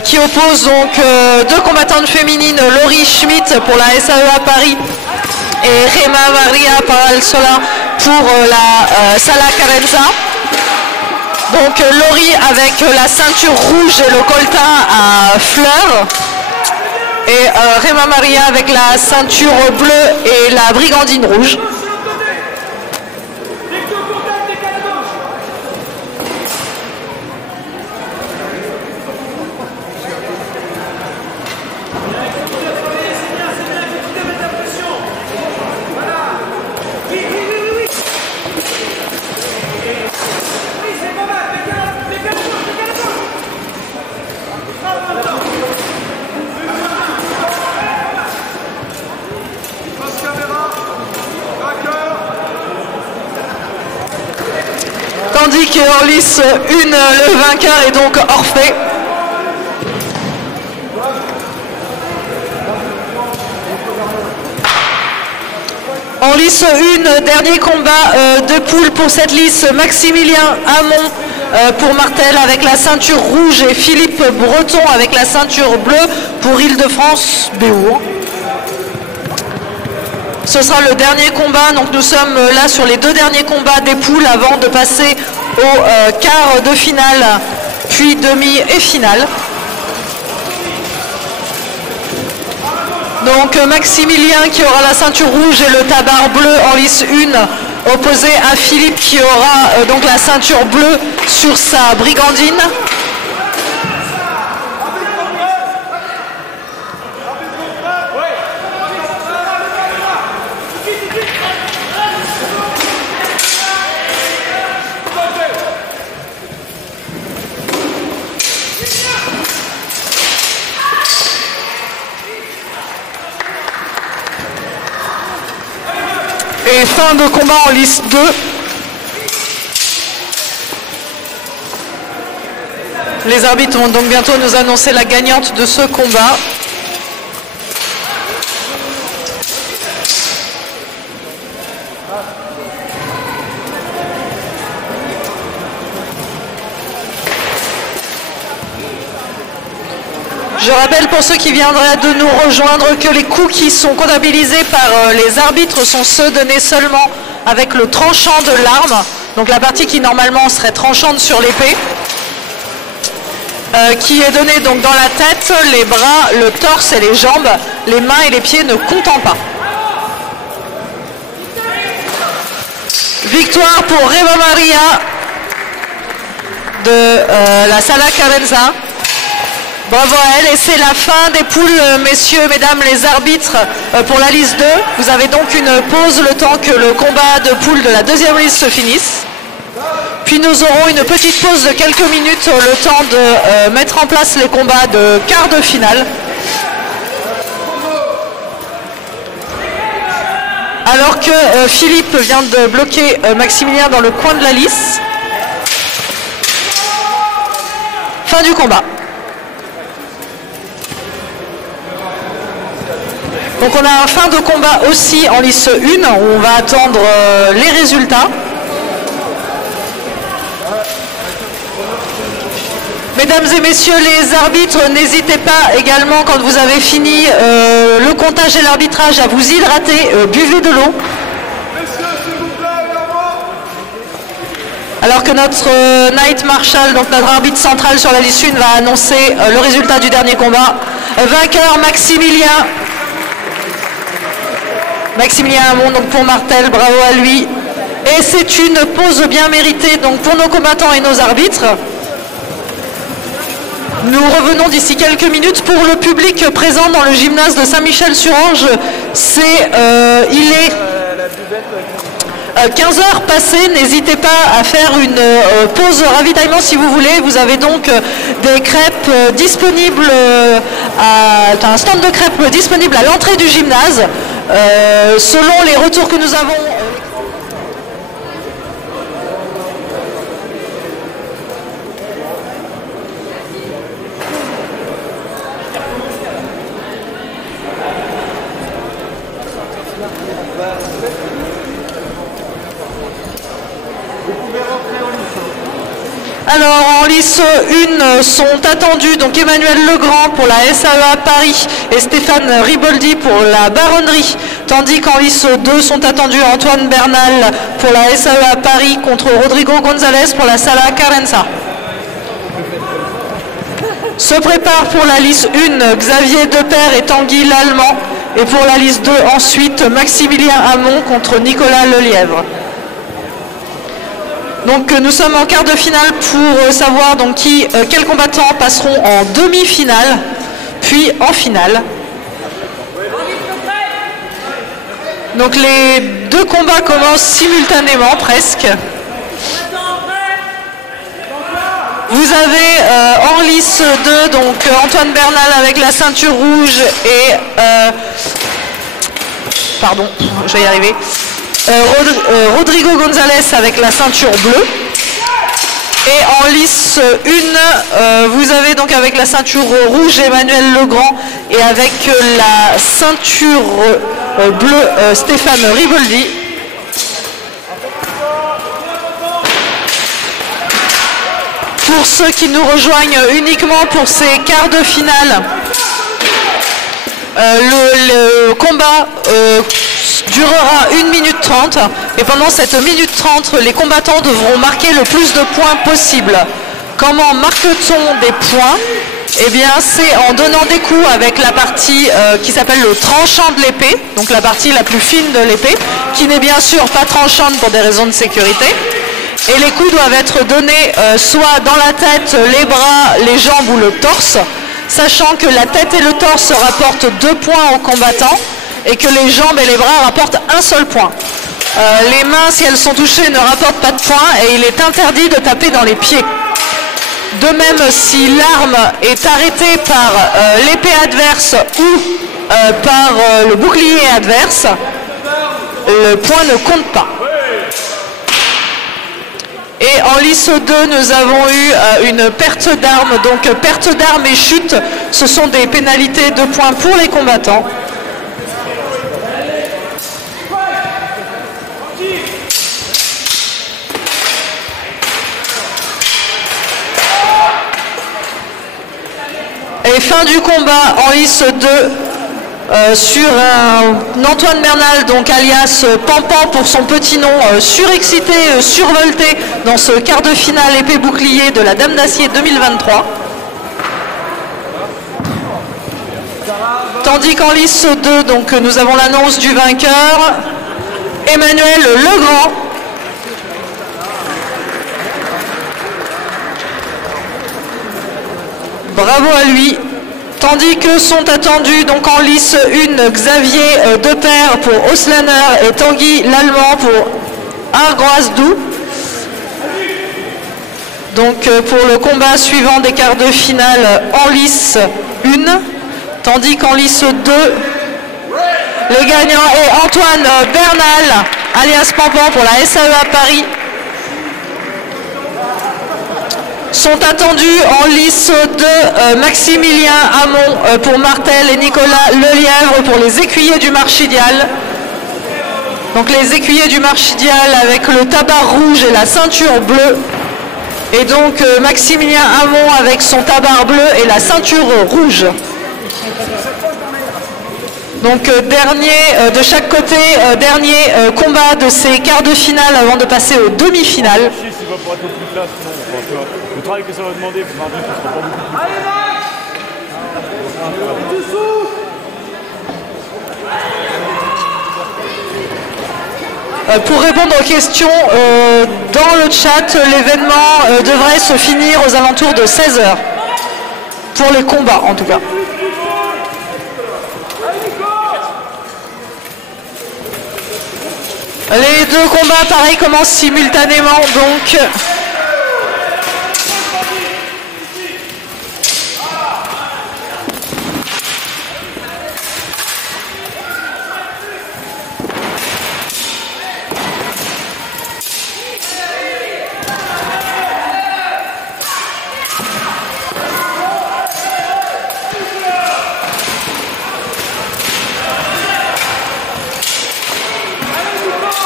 qui oppose donc 2 combattantes féminines, Laurie Schmidt pour la SAEA Paris et Rema Maria Paralsola pour la Sala Carenza. Donc Laurie avec la ceinture rouge et le coltan à fleurs et Rema Maria avec la ceinture bleue et la brigandine rouge. Tandis qu'en lice 1, le vainqueur est donc Orphée. En lice 1, dernier combat de poule pour cette liste, Maximilien Hamon pour Martel avec la ceinture rouge et Philippe Breton avec la ceinture bleue pour Île-de-France BO. Ce sera le dernier combat, donc nous sommes là sur les 2 derniers combats des poules avant de passer au quart de finale, puis demi et finale. Donc Maximilien qui aura la ceinture rouge et le tabard bleu en lice 1, opposé à Philippe qui aura donc la ceinture bleue sur sa brigandine. Et fin de combat en lice 2. Les arbitres vont donc bientôt nous annoncer la gagnante de ce combat. Je rappelle pour ceux qui viendraient de nous rejoindre que les coups qui sont comptabilisés par les arbitres sont ceux donnés seulement avec le tranchant de l'arme, donc la partie qui normalement serait tranchante sur l'épée, qui est donnée donc dans la tête, les bras, le torse et les jambes, les mains et les pieds ne comptant pas. Victoire pour Reva Maria de la Sala Carenza. Bravo à elle, et c'est la fin des poules, messieurs, mesdames les arbitres, pour la liste 2. Vous avez donc une pause le temps que le combat de poules de la deuxième liste se finisse. Puis nous aurons une petite pause de quelques minutes, le temps de mettre en place les combats de quart de finale. Alors que Philippe vient de bloquer Maximilien dans le coin de la lice. Fin du combat. Donc on a un fin de combat aussi en lice 1, où on va attendre les résultats. Mesdames et messieurs les arbitres, n'hésitez pas également quand vous avez fini le comptage et l'arbitrage à vous hydrater, buvez de l'eau. Alors que notre Knight Marshal, donc notre arbitre central sur la liste 1, va annoncer le résultat du dernier combat. Vainqueur Maximilien. Maximilien Hamon, donc pour Martel, bravo à lui. Et c'est une pause bien méritée donc pour nos combattants et nos arbitres. Nous revenons d'ici quelques minutes. Pour le public présent dans le gymnase de Saint-Michel-sur-Ange, il est 15 heures passées. N'hésitez pas à faire une pause ravitaillement si vous voulez. Vous avez donc des crêpes disponibles, un stand de crêpes disponible à l'entrée du gymnase. Selon les retours que nous avons... Alors en lice 1 sont attendus donc Emmanuel Legrand pour la SAEA Paris et Stéphane Riboldi pour la Baronnerie, tandis qu'en lice 2 sont attendus Antoine Bernal pour la SAEA Paris contre Rodrigo González pour la Sala Carenza. Se prépare pour la lice 1 Xavier Depère et Tanguy Lallemand, et pour la lice 2 ensuite Maximilien Hamon contre Nicolas Lelièvre. Donc nous sommes en quart de finale pour savoir donc quels combattants passeront en demi-finale, puis en finale. Donc les deux combats commencent simultanément presque. Vous avez en lice 2 donc Antoine Bernal avec la ceinture rouge et pardon, je vais y arriver. Rodrigo González avec la ceinture bleue. Et en lice 1, vous avez donc avec la ceinture rouge Emmanuel Legrand et avec la ceinture bleue Stéphane Riboldi. Pour ceux qui nous rejoignent uniquement pour ces quarts de finale, Le combat durera 1 minute 30 et pendant cette minute 30, les combattants devront marquer le plus de points possible. Comment marque-t-on des points? Eh bien, c'est en donnant des coups avec la partie qui s'appelle le tranchant de l'épée, donc la partie la plus fine de l'épée, qui n'est bien sûr pas tranchante pour des raisons de sécurité. Et les coups doivent être donnés soit dans la tête, les bras, les jambes ou le torse, sachant que la tête et le torse rapportent 2 points aux combattants et que les jambes et les bras rapportent un seul point. Les mains, si elles sont touchées, ne rapportent pas de points et il est interdit de taper dans les pieds. De même, si l'arme est arrêtée par l'épée adverse ou par le bouclier adverse, le point ne compte pas. Et en lice 2, nous avons eu une perte d'armes. Donc perte d'armes et chute, ce sont des pénalités de points pour les combattants. Et fin du combat en lice 2 sur un Antoine Bernal, donc alias Pampan pour son petit nom, surexcité, survolté dans ce quart de finale épée bouclier de la Dame d'Acier 2023. Tandis qu'en lice 2, donc, nous avons l'annonce du vainqueur, Emmanuel Legrand. Bravo à lui. Tandis que sont attendus donc en lice 1 Xavier Deper pour Oslaner et Tanguy l'Allemand pour Argroasdou. Donc pour le combat suivant des quarts de finale en lice 1. Tandis qu'en lice 2, le gagnant est Antoine Bernal, alias Pampan pour la SAEA Paris. Sont attendus en lice 2 Maximilien Hamon pour Martel et Nicolas Lelièvre pour les écuyers du Marchidial. Donc les écuyers du Marchidial avec le tabac rouge et la ceinture bleue. Et donc Maximilien Hamon avec son tabac bleu et la ceinture rouge. Donc dernier de chaque côté, dernier combat de ces quarts de finale avant de passer aux demi-finales. Le travail que ça va demander pour mardi, ça sera pas beaucoup plus. Pour répondre aux questions, dans le chat, l'événement devrait se finir aux alentours de 16 h. Pour les combats, en tout cas. Les deux combats, pareil, commencent simultanément, donc...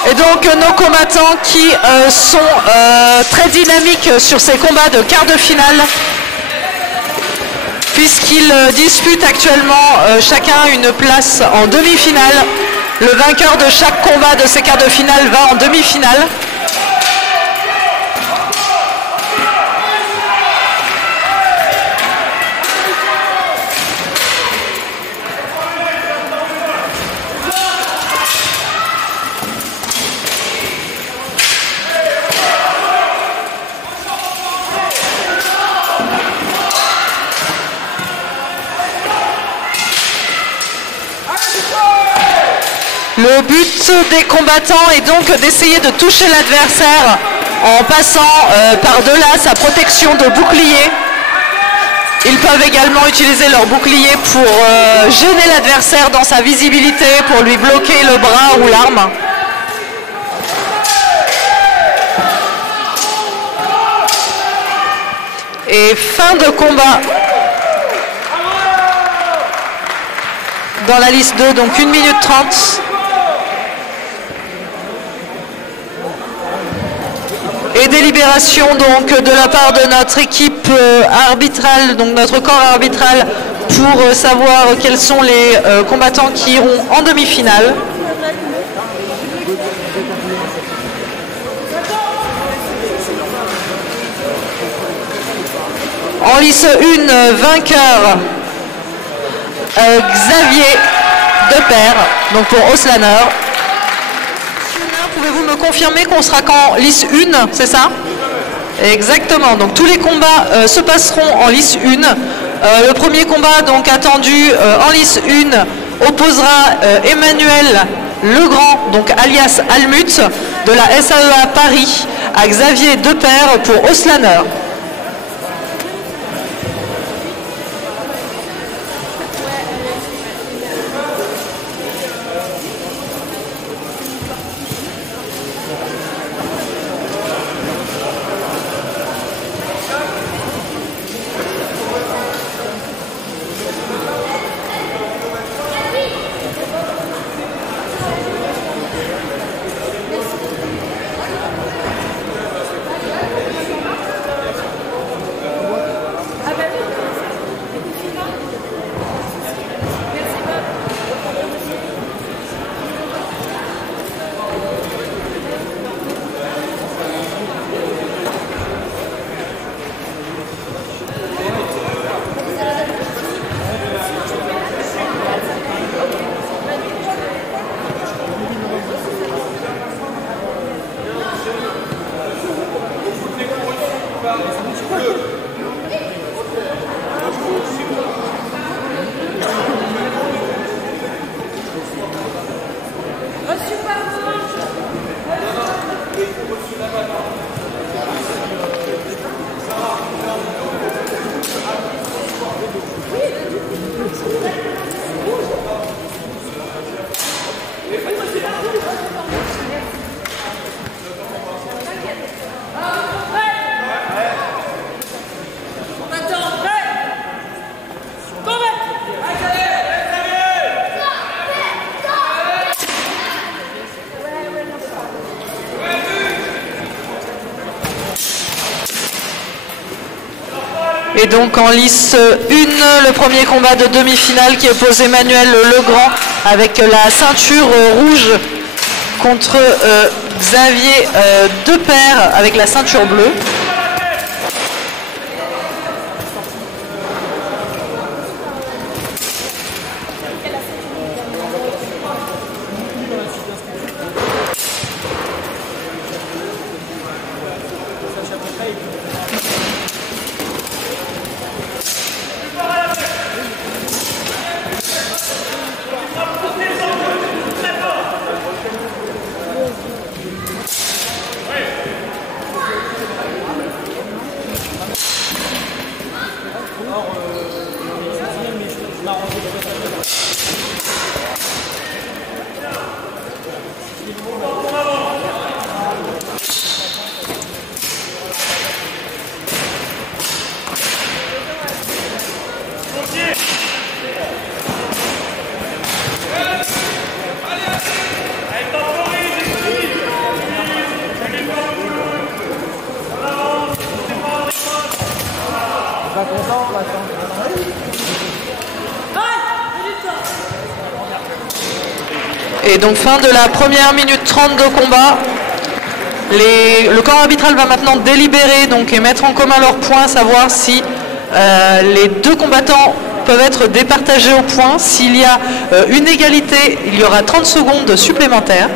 Et donc nos combattants qui sont très dynamiques sur ces combats de quart de finale, puisqu'ils disputent actuellement chacun une place en demi-finale. Le vainqueur de chaque combat de ces quarts de finale va en demi-finale. Le but des combattants est donc d'essayer de toucher l'adversaire en passant par-delà sa protection de bouclier. Ils peuvent également utiliser leur bouclier pour gêner l'adversaire dans sa visibilité, pour lui bloquer le bras ou l'arme. Et fin de combat. Dans la liste 2, donc 1 minute 30. Et délibération donc de la part de notre équipe arbitrale, donc notre corps arbitral pour savoir quels sont les combattants qui iront en demi-finale. En lice 1, vainqueur Xavier Deper, donc pour Oslaner. Pouvez-vous me confirmer qu'on sera qu'en lice 1, c'est ça? Exactement, donc tous les combats se passeront en lice 1. Le premier combat donc attendu en lice 1 opposera Emmanuel Legrand, donc alias Almut, de la SAEA Paris, à Xavier Deper pour Oslaner. Et donc en lice 1, le premier combat de demi-finale qui oppose Emmanuel Legrand avec la ceinture rouge contre Xavier Deper avec la ceinture bleue. Et donc fin de la première minute 30 de combat. Le corps arbitral va maintenant délibérer donc, et mettre en commun leurs points, savoir si les deux combattants peuvent être départagés au point. S'il y a une égalité, il y aura 30 secondes supplémentaires.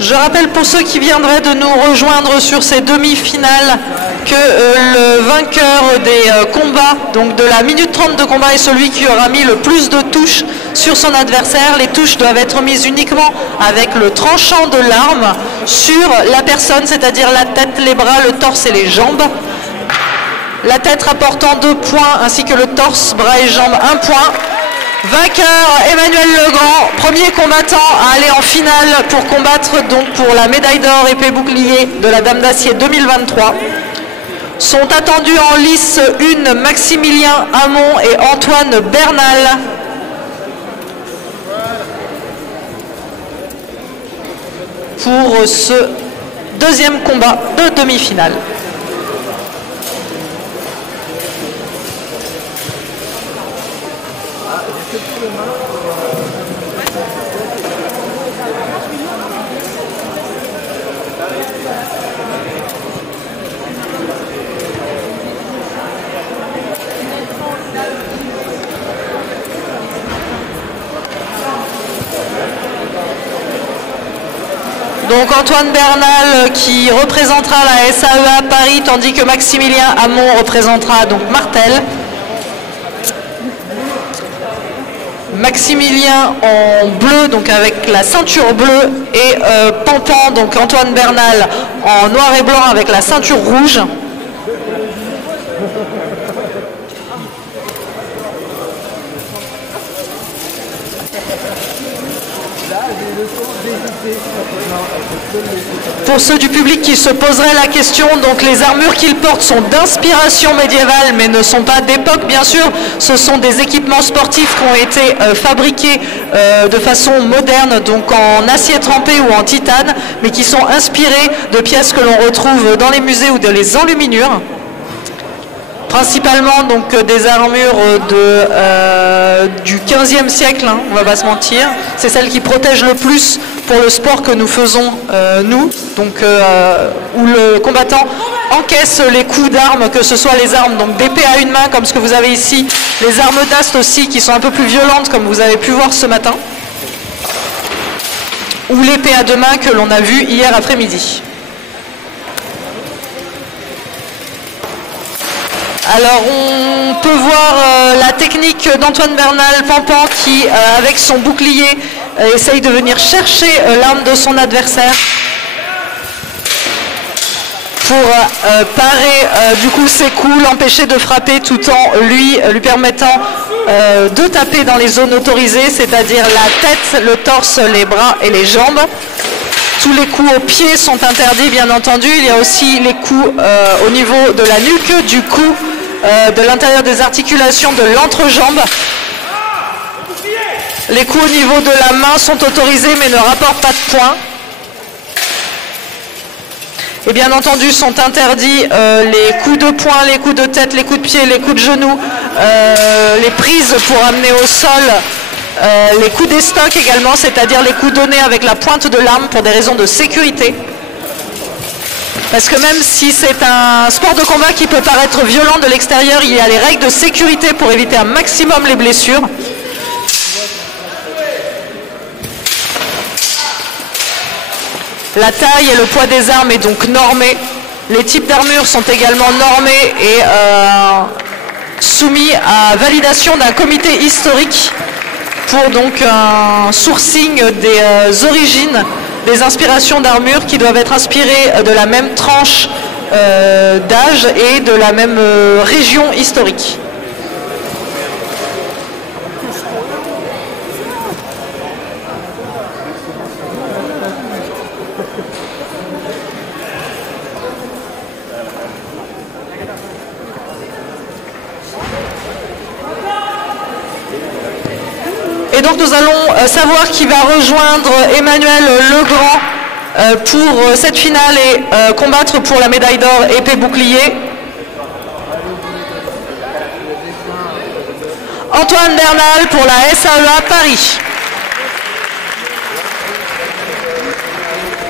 Je rappelle pour ceux qui viendraient de nous rejoindre sur ces demi-finales que le vainqueur des combats, donc de la minute 30 de combat, est celui qui aura mis le plus de touches sur son adversaire. Les touches doivent être mises uniquement avec le tranchant de l'arme sur la personne, c'est-à-dire la tête, les bras, le torse et les jambes. La tête rapportant 2 points, ainsi que le torse, bras et jambes 1 point. Vainqueur Emmanuel Legrand, premier combattant à aller en finale pour combattre donc pour la médaille d'or épée bouclier de la Dame d'Acier 2023. Sont attendus en lice 1 Maximilien Hamon et Antoine Bernal. Pour ce deuxième combat de demi-finale. Donc Antoine Bernal qui représentera la SAEA Paris, tandis que Maximilien Hamon représentera donc Martel. Maximilien en bleu, donc avec la ceinture bleue, et Pampan, donc Antoine Bernal en noir et blanc avec la ceinture rouge. Pour ceux du public qui se poseraient la question, donc les armures qu'ils portent sont d'inspiration médiévale mais ne sont pas d'époque bien sûr. Ce sont des équipements sportifs qui ont été fabriqués de façon moderne, donc en acier trempé ou en titane, mais qui sont inspirés de pièces que l'on retrouve dans les musées ou dans les enluminures. Principalement donc des armures du 15e siècle, hein, on va pas se mentir. C'est celles qui protègent le plus pour le sport que nous faisons nous, donc où le combattant encaisse les coups d'armes, que ce soit les armes d'épée à une main comme ce que vous avez ici, les armes d'ast aussi qui sont un peu plus violentes comme vous avez pu voir ce matin, ou l'épée à 2 mains que l'on a vu hier après-midi. Alors on peut voir la technique d'Antoine Bernal Pampan qui, avec son bouclier, essaye de venir chercher l'arme de son adversaire pour parer du coup ses coups, l'empêcher de frapper tout en lui permettant de taper dans les zones autorisées, c'est-à-dire la tête, le torse, les bras et les jambes. Tous les coups aux pieds sont interdits bien entendu, il y a aussi les coups au niveau de la nuque, du cou, de l'intérieur des articulations de l'entrejambe. Les coups au niveau de la main sont autorisés mais ne rapportent pas de points. Et bien entendu sont interdits les coups de poing, les coups de tête, les coups de pied, les coups de genoux, les prises pour amener au sol, les coups d'estoc également, c'est-à-dire les coups donnés avec la pointe de l'arme pour des raisons de sécurité. Parce que même si c'est un sport de combat qui peut paraître violent de l'extérieur, il y a les règles de sécurité pour éviter un maximum les blessures. La taille et le poids des armes est donc normé. Les types d'armures sont également normés et soumis à validation d'un comité historique pour donc un sourcing des origines des inspirations d'armures qui doivent être inspirées de la même tranche d'âge et de la même région historique. Et donc nous allons savoir qui va rejoindre Emmanuel Legrand pour cette finale et combattre pour la médaille d'or épée bouclier. Antoine Bernal pour la SAEA Paris.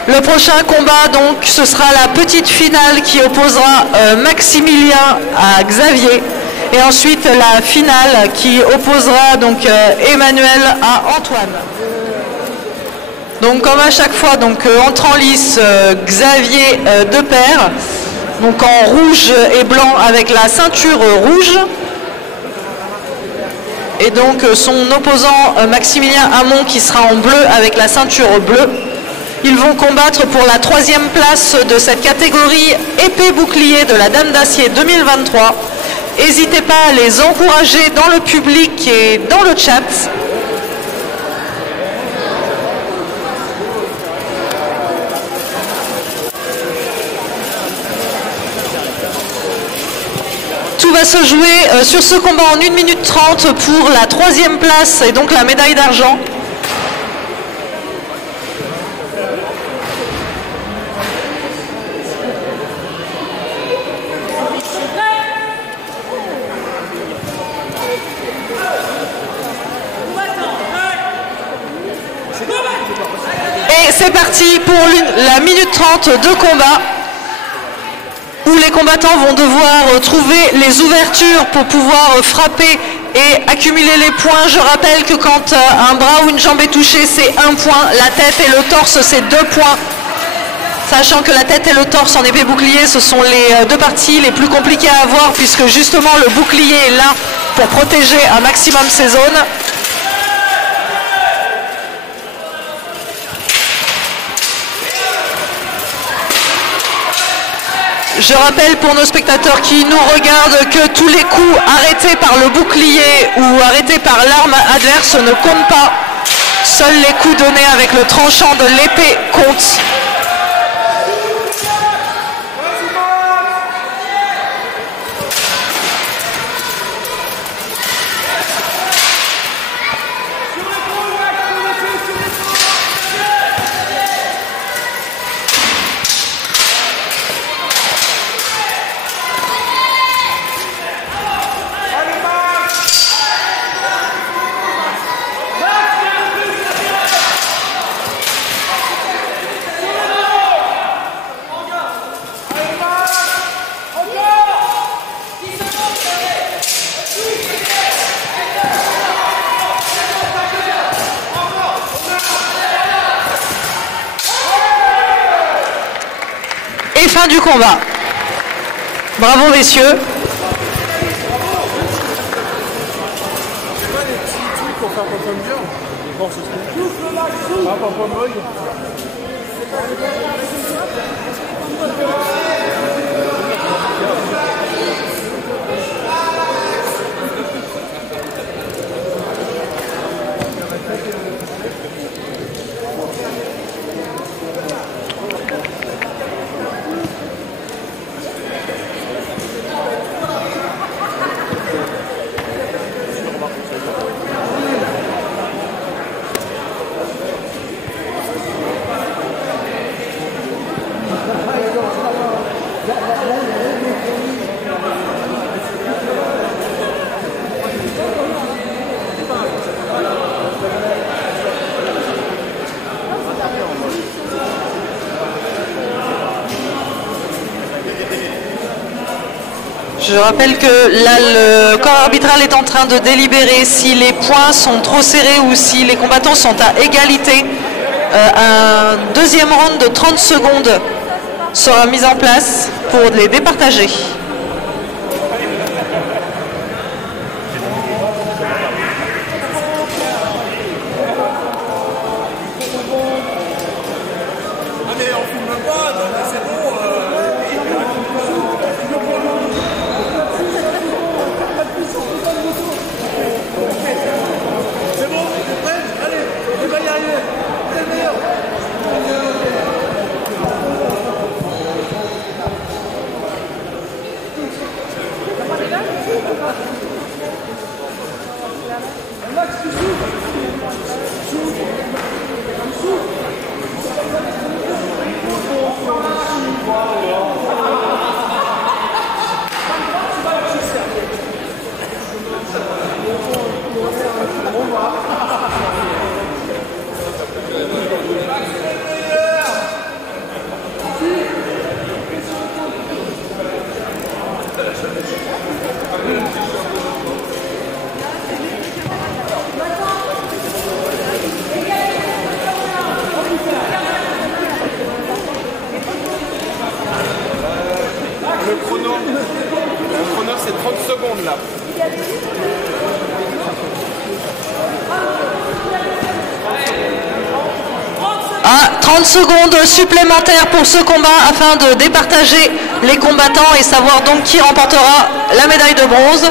Le prochain combat donc ce sera la petite finale qui opposera Maximilien à Xavier. Et ensuite la finale qui opposera donc Emmanuel à Antoine. Donc comme à chaque fois, donc entre en lice Xavier Depaire, donc en rouge et blanc avec la ceinture rouge. Et donc son opposant Maximilien Hamon qui sera en bleu avec la ceinture bleue. Ils vont combattre pour la 3e place de cette catégorie épée bouclier de la Dame d'Acier 2023. N'hésitez pas à les encourager dans le public et dans le chat. Tout va se jouer sur ce combat en 1 minute 30 pour la 3e place et donc la médaille d'argent. Et c'est parti pour la minute 30 de combat, où les combattants vont devoir trouver les ouvertures pour pouvoir frapper et accumuler les points. Je rappelle que quand un bras ou une jambe est touchée, c'est 1 point, la tête et le torse, c'est 2 points. Sachant que la tête et le torse en épée bouclier, ce sont les 2 parties les plus compliquées à avoir, puisque justement le bouclier est là pour protéger un maximum ces zones. Je rappelle pour nos spectateurs qui nous regardent que tous les coups arrêtés par le bouclier ou arrêtés par l'arme adverse ne comptent pas. Seuls les coups donnés avec le tranchant de l'épée comptent. Et fin du combat. Bravo messieurs. Je rappelle que là, le corps arbitral est en train de délibérer si les points sont trop serrés ou si les combattants sont à égalité. Un 2e round de 30 secondes sera mis en place pour les départager. Le chrono c'est 30 secondes là. Ah, 30 secondes supplémentaires pour ce combat afin de départager les combattants et savoir donc qui remportera la médaille de bronze.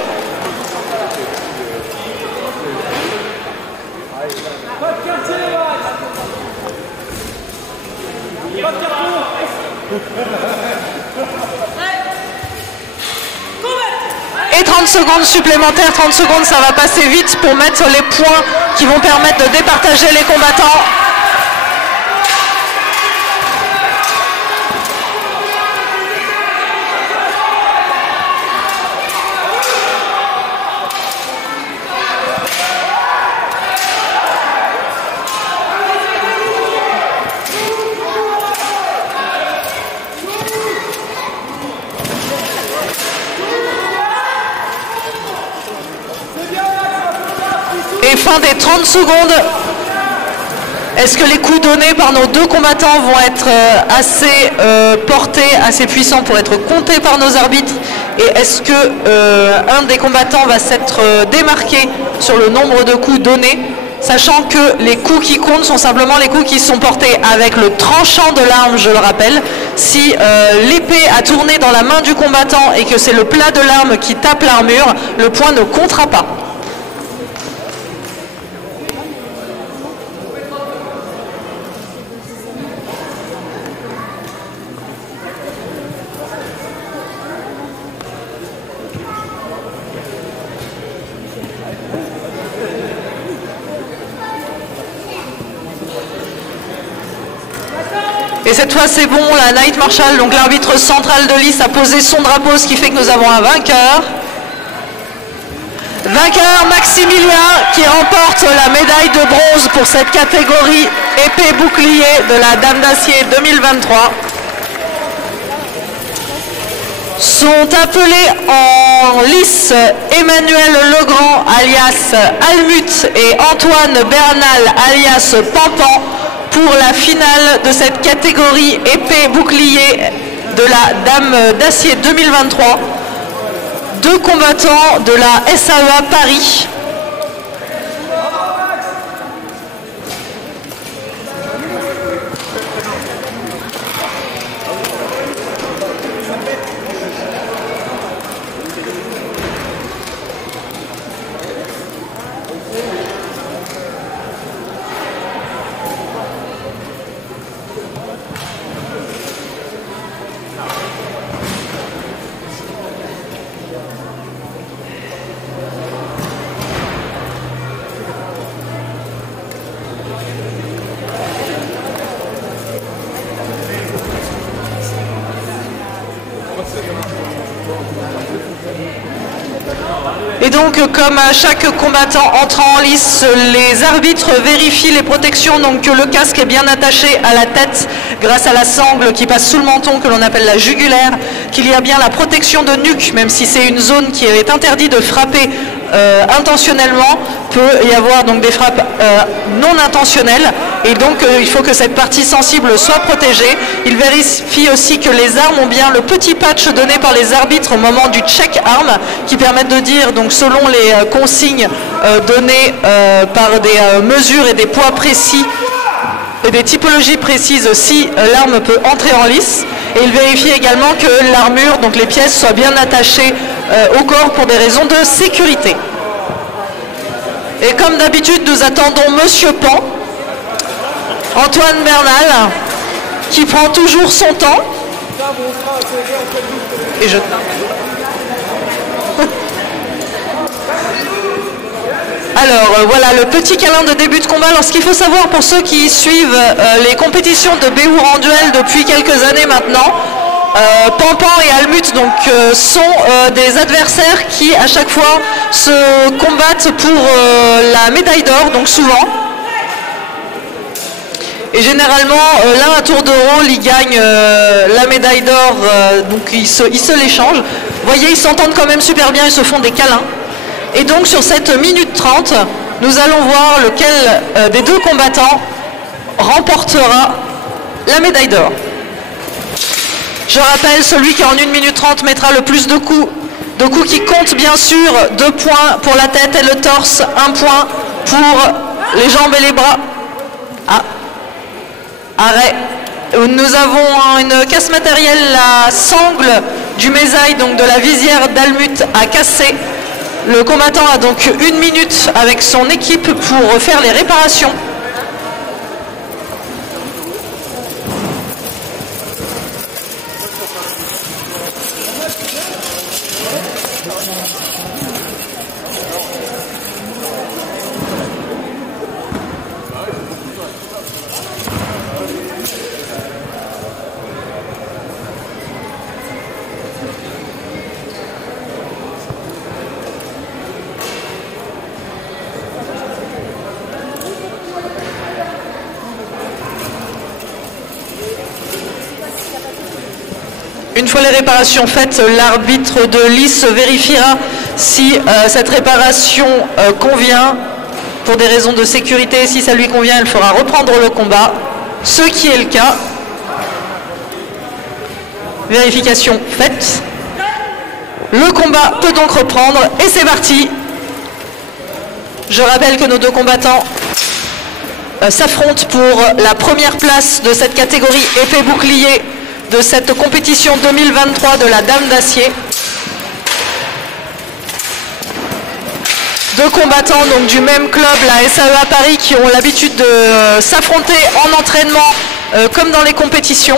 Et 30 secondes supplémentaires, 30 secondes, ça va passer vite pour mettre les points qui vont permettre de départager les combattants. Et fin des 30 secondes. Est-ce que les coups donnés par nos deux combattants vont être assez portés, assez puissants pour être comptés par nos arbitres? Et est-ce que un des combattants va s'être démarqué sur le nombre de coups donnés, sachant que les coups qui comptent sont simplement les coups qui sont portés avec le tranchant de l'arme, je le rappelle. Si l'épée a tourné dans la main du combattant et que c'est le plat de l'arme qui tape l'armure, le point ne comptera pas. Et cette fois c'est bon, la Knight Marshall, donc l'arbitre central de lice, a posé son drapeau, ce qui fait que nous avons un vainqueur. Vainqueur Maximilien qui remporte la médaille de bronze pour cette catégorie épée bouclier de la Dame d'Acier 2023. Sont appelés en lice Emmanuel Legrand alias Almut et Antoine Bernal alias Pampan pour la finale de cette catégorie épée bouclier de la Dame d'Acier 2023. Deux combattants de la SAEA Paris. Et donc, comme chaque combattant entre en lice, les arbitres vérifient les protections, donc que le casque est bien attaché à la tête grâce à la sangle qui passe sous le menton, que l'on appelle la jugulaire, qu'il y a bien la protection de nuque, même si c'est une zone qui est interdite de frapper intentionnellement, peut y avoir donc des frappes non intentionnelles, et donc il faut que cette partie sensible soit protégée. Il vérifie aussi que les armes ont bien le petit patch donné par les arbitres au moment du check arme, qui permettent de dire, donc selon les consignes données par des mesures et des poids précis et des typologies précises, si l'arme peut entrer en lice. Et il vérifie également que l'armure, donc les pièces, soient bien attachées au corps pour des raisons de sécurité. Et comme d'habitude, nous attendons Monsieur Pan, Antoine Bernal, qui prend toujours son temps. Et je... Alors voilà le petit câlin de début de combat. Alors ce qu'il faut savoir pour ceux qui suivent les compétitions de Béour en duel depuis quelques années maintenant, Pampan et Almut donc, sont des adversaires qui à chaque fois se combattent pour la médaille d'or, donc souvent. Et généralement, l'un à tour de rôle, il gagne la médaille d'or, donc ils se l'échangent. Vous voyez, ils s'entendent quand même super bien, ils se font des câlins. Et donc sur cette minute 30, nous allons voir lequel des deux combattants remportera la médaille d'or. Je rappelle, celui qui en 1 minute 30 mettra le plus de coups qui comptent bien sûr, 2 points pour la tête et le torse, 1 point pour les jambes et les bras. Ah. Arrêt. Nous avons une casse matérielle, la sangle du mésaille, donc de la visière d'Almut, a cassé. Le combattant a donc 1 minute avec son équipe pour faire les réparations. Une fois les réparations faites, l'arbitre de lice vérifiera si cette réparation convient. Pour des raisons de sécurité, si ça lui convient, elle fera reprendre le combat, ce qui est le cas. Vérification faite. Le combat peut donc reprendre et c'est parti. Je rappelle que nos deux combattants s'affrontent pour la première place de cette catégorie épée bouclier de cette compétition 2023 de la Dame d'Acier. Deux combattants donc du même club, la SAE à Paris, qui ont l'habitude de s'affronter en entraînement comme dans les compétitions.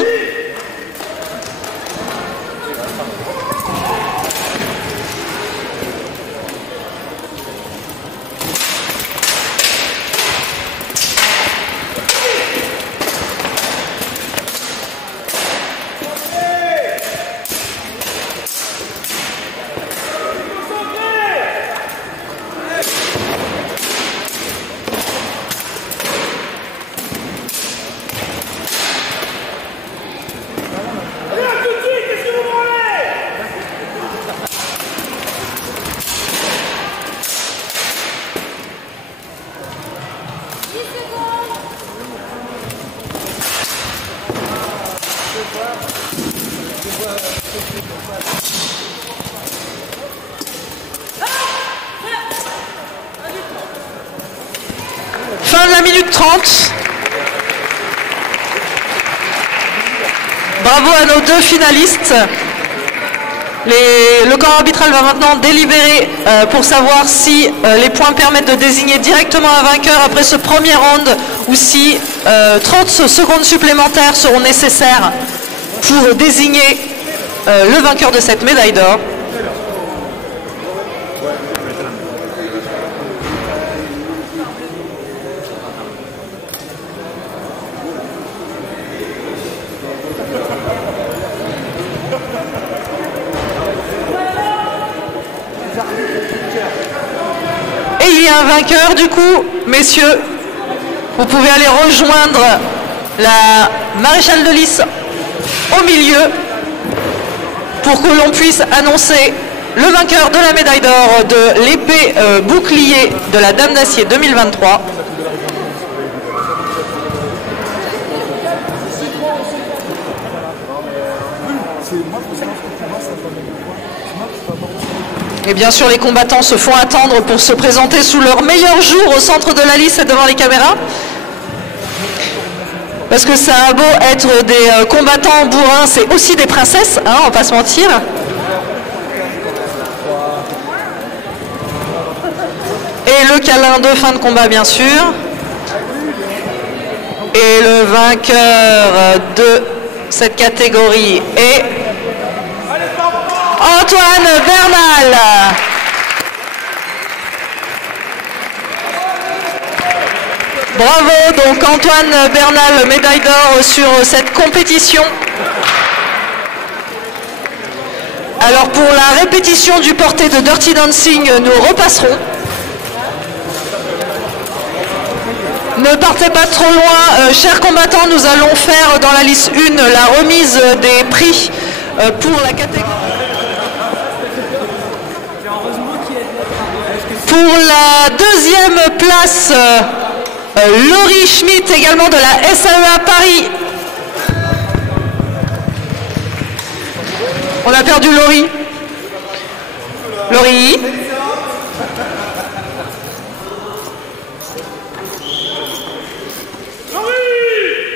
Fin de la minute 30. Bravo à nos deux finalistes. Le corps arbitral va maintenant délibérer pour savoir si les points permettent de désigner directement un vainqueur après ce premier round ou si 30 secondes supplémentaires seront nécessaires pour désigner le vainqueur de cette médaille d'or. Et il y a un vainqueur du coup, messieurs. Vous pouvez aller rejoindre la maréchale de lice au milieu pour que l'on puisse annoncer le vainqueur de la médaille d'or de l'épée bouclier de la Dame d'Acier 2023. Et bien sûr, les combattants se font attendre pour se présenter sous leur meilleur jour au centre de la lice et devant les caméras. Parce que ça a beau être des combattants bourrins, c'est aussi des princesses, hein, on va pas se mentir. Et le câlin de fin de combat, bien sûr. Et le vainqueur de cette catégorie est Antoine Bernal. Bravo donc Antoine Bernal, médaille d'or sur cette compétition. Alors pour la répétition du porté de Dirty Dancing, nous repasserons. Ne partez pas trop loin, chers combattants, nous allons faire dans la liste 1 la remise des prix pour la catégorie. Pour la deuxième place, Laurie Schmitt, également de la SAE à Paris. On a perdu Laurie. Laurie.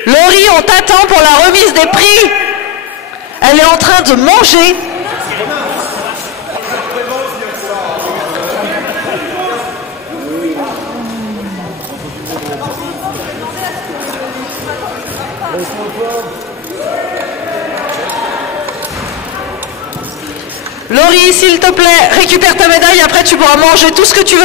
Laurie, on t'attend pour la remise des prix. Elle est en train de manger. Laurie, s'il te plaît, récupère ta médaille, après tu pourras manger tout ce que tu veux.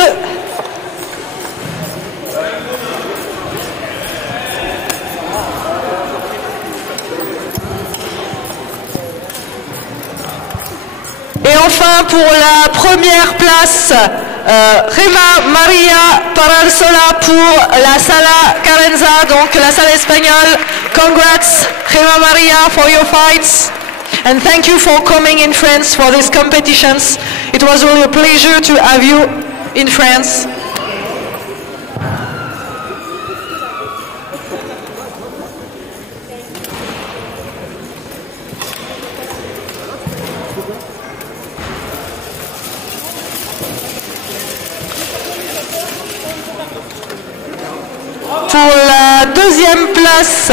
Et enfin, pour la première place, Gema Maria Paralsola pour la Sala Carenza, donc la salle espagnole. Congrats, Gema Maria, for your fights. And thank you for coming in France for these competitions. It was really a pleasure to have you in France. Pour la deuxième place,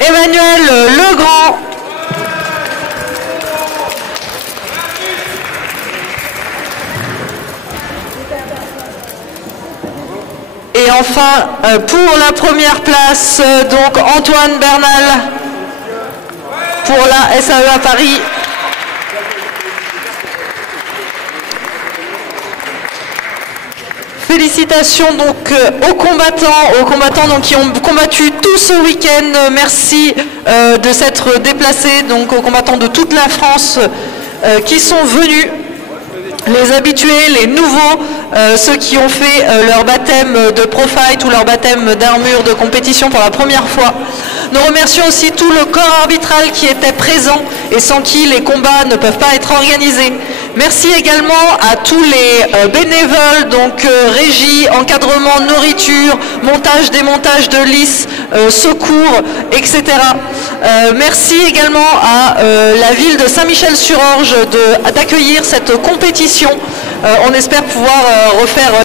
Emmanuel Legrand. Et enfin, pour la première place, donc Antoine Bernal pour la SAE à Paris. Félicitations donc aux combattants donc, qui ont combattu tout ce week-end. Merci de s'être déplacés, donc aux combattants de toute la France qui sont venus. Les habitués, les nouveaux, ceux qui ont fait leur baptême de pro fight ou leur baptême d'armure de compétition pour la première fois. Nous remercions aussi tout le corps arbitral qui était présent et sans qui les combats ne peuvent pas être organisés. Merci également à tous les bénévoles, donc régie, encadrement, nourriture, montage, démontage de lisse, secours, etc. Merci également à la ville de Saint-Michel-sur-Orge d'accueillir cette compétition. On espère pouvoir refaire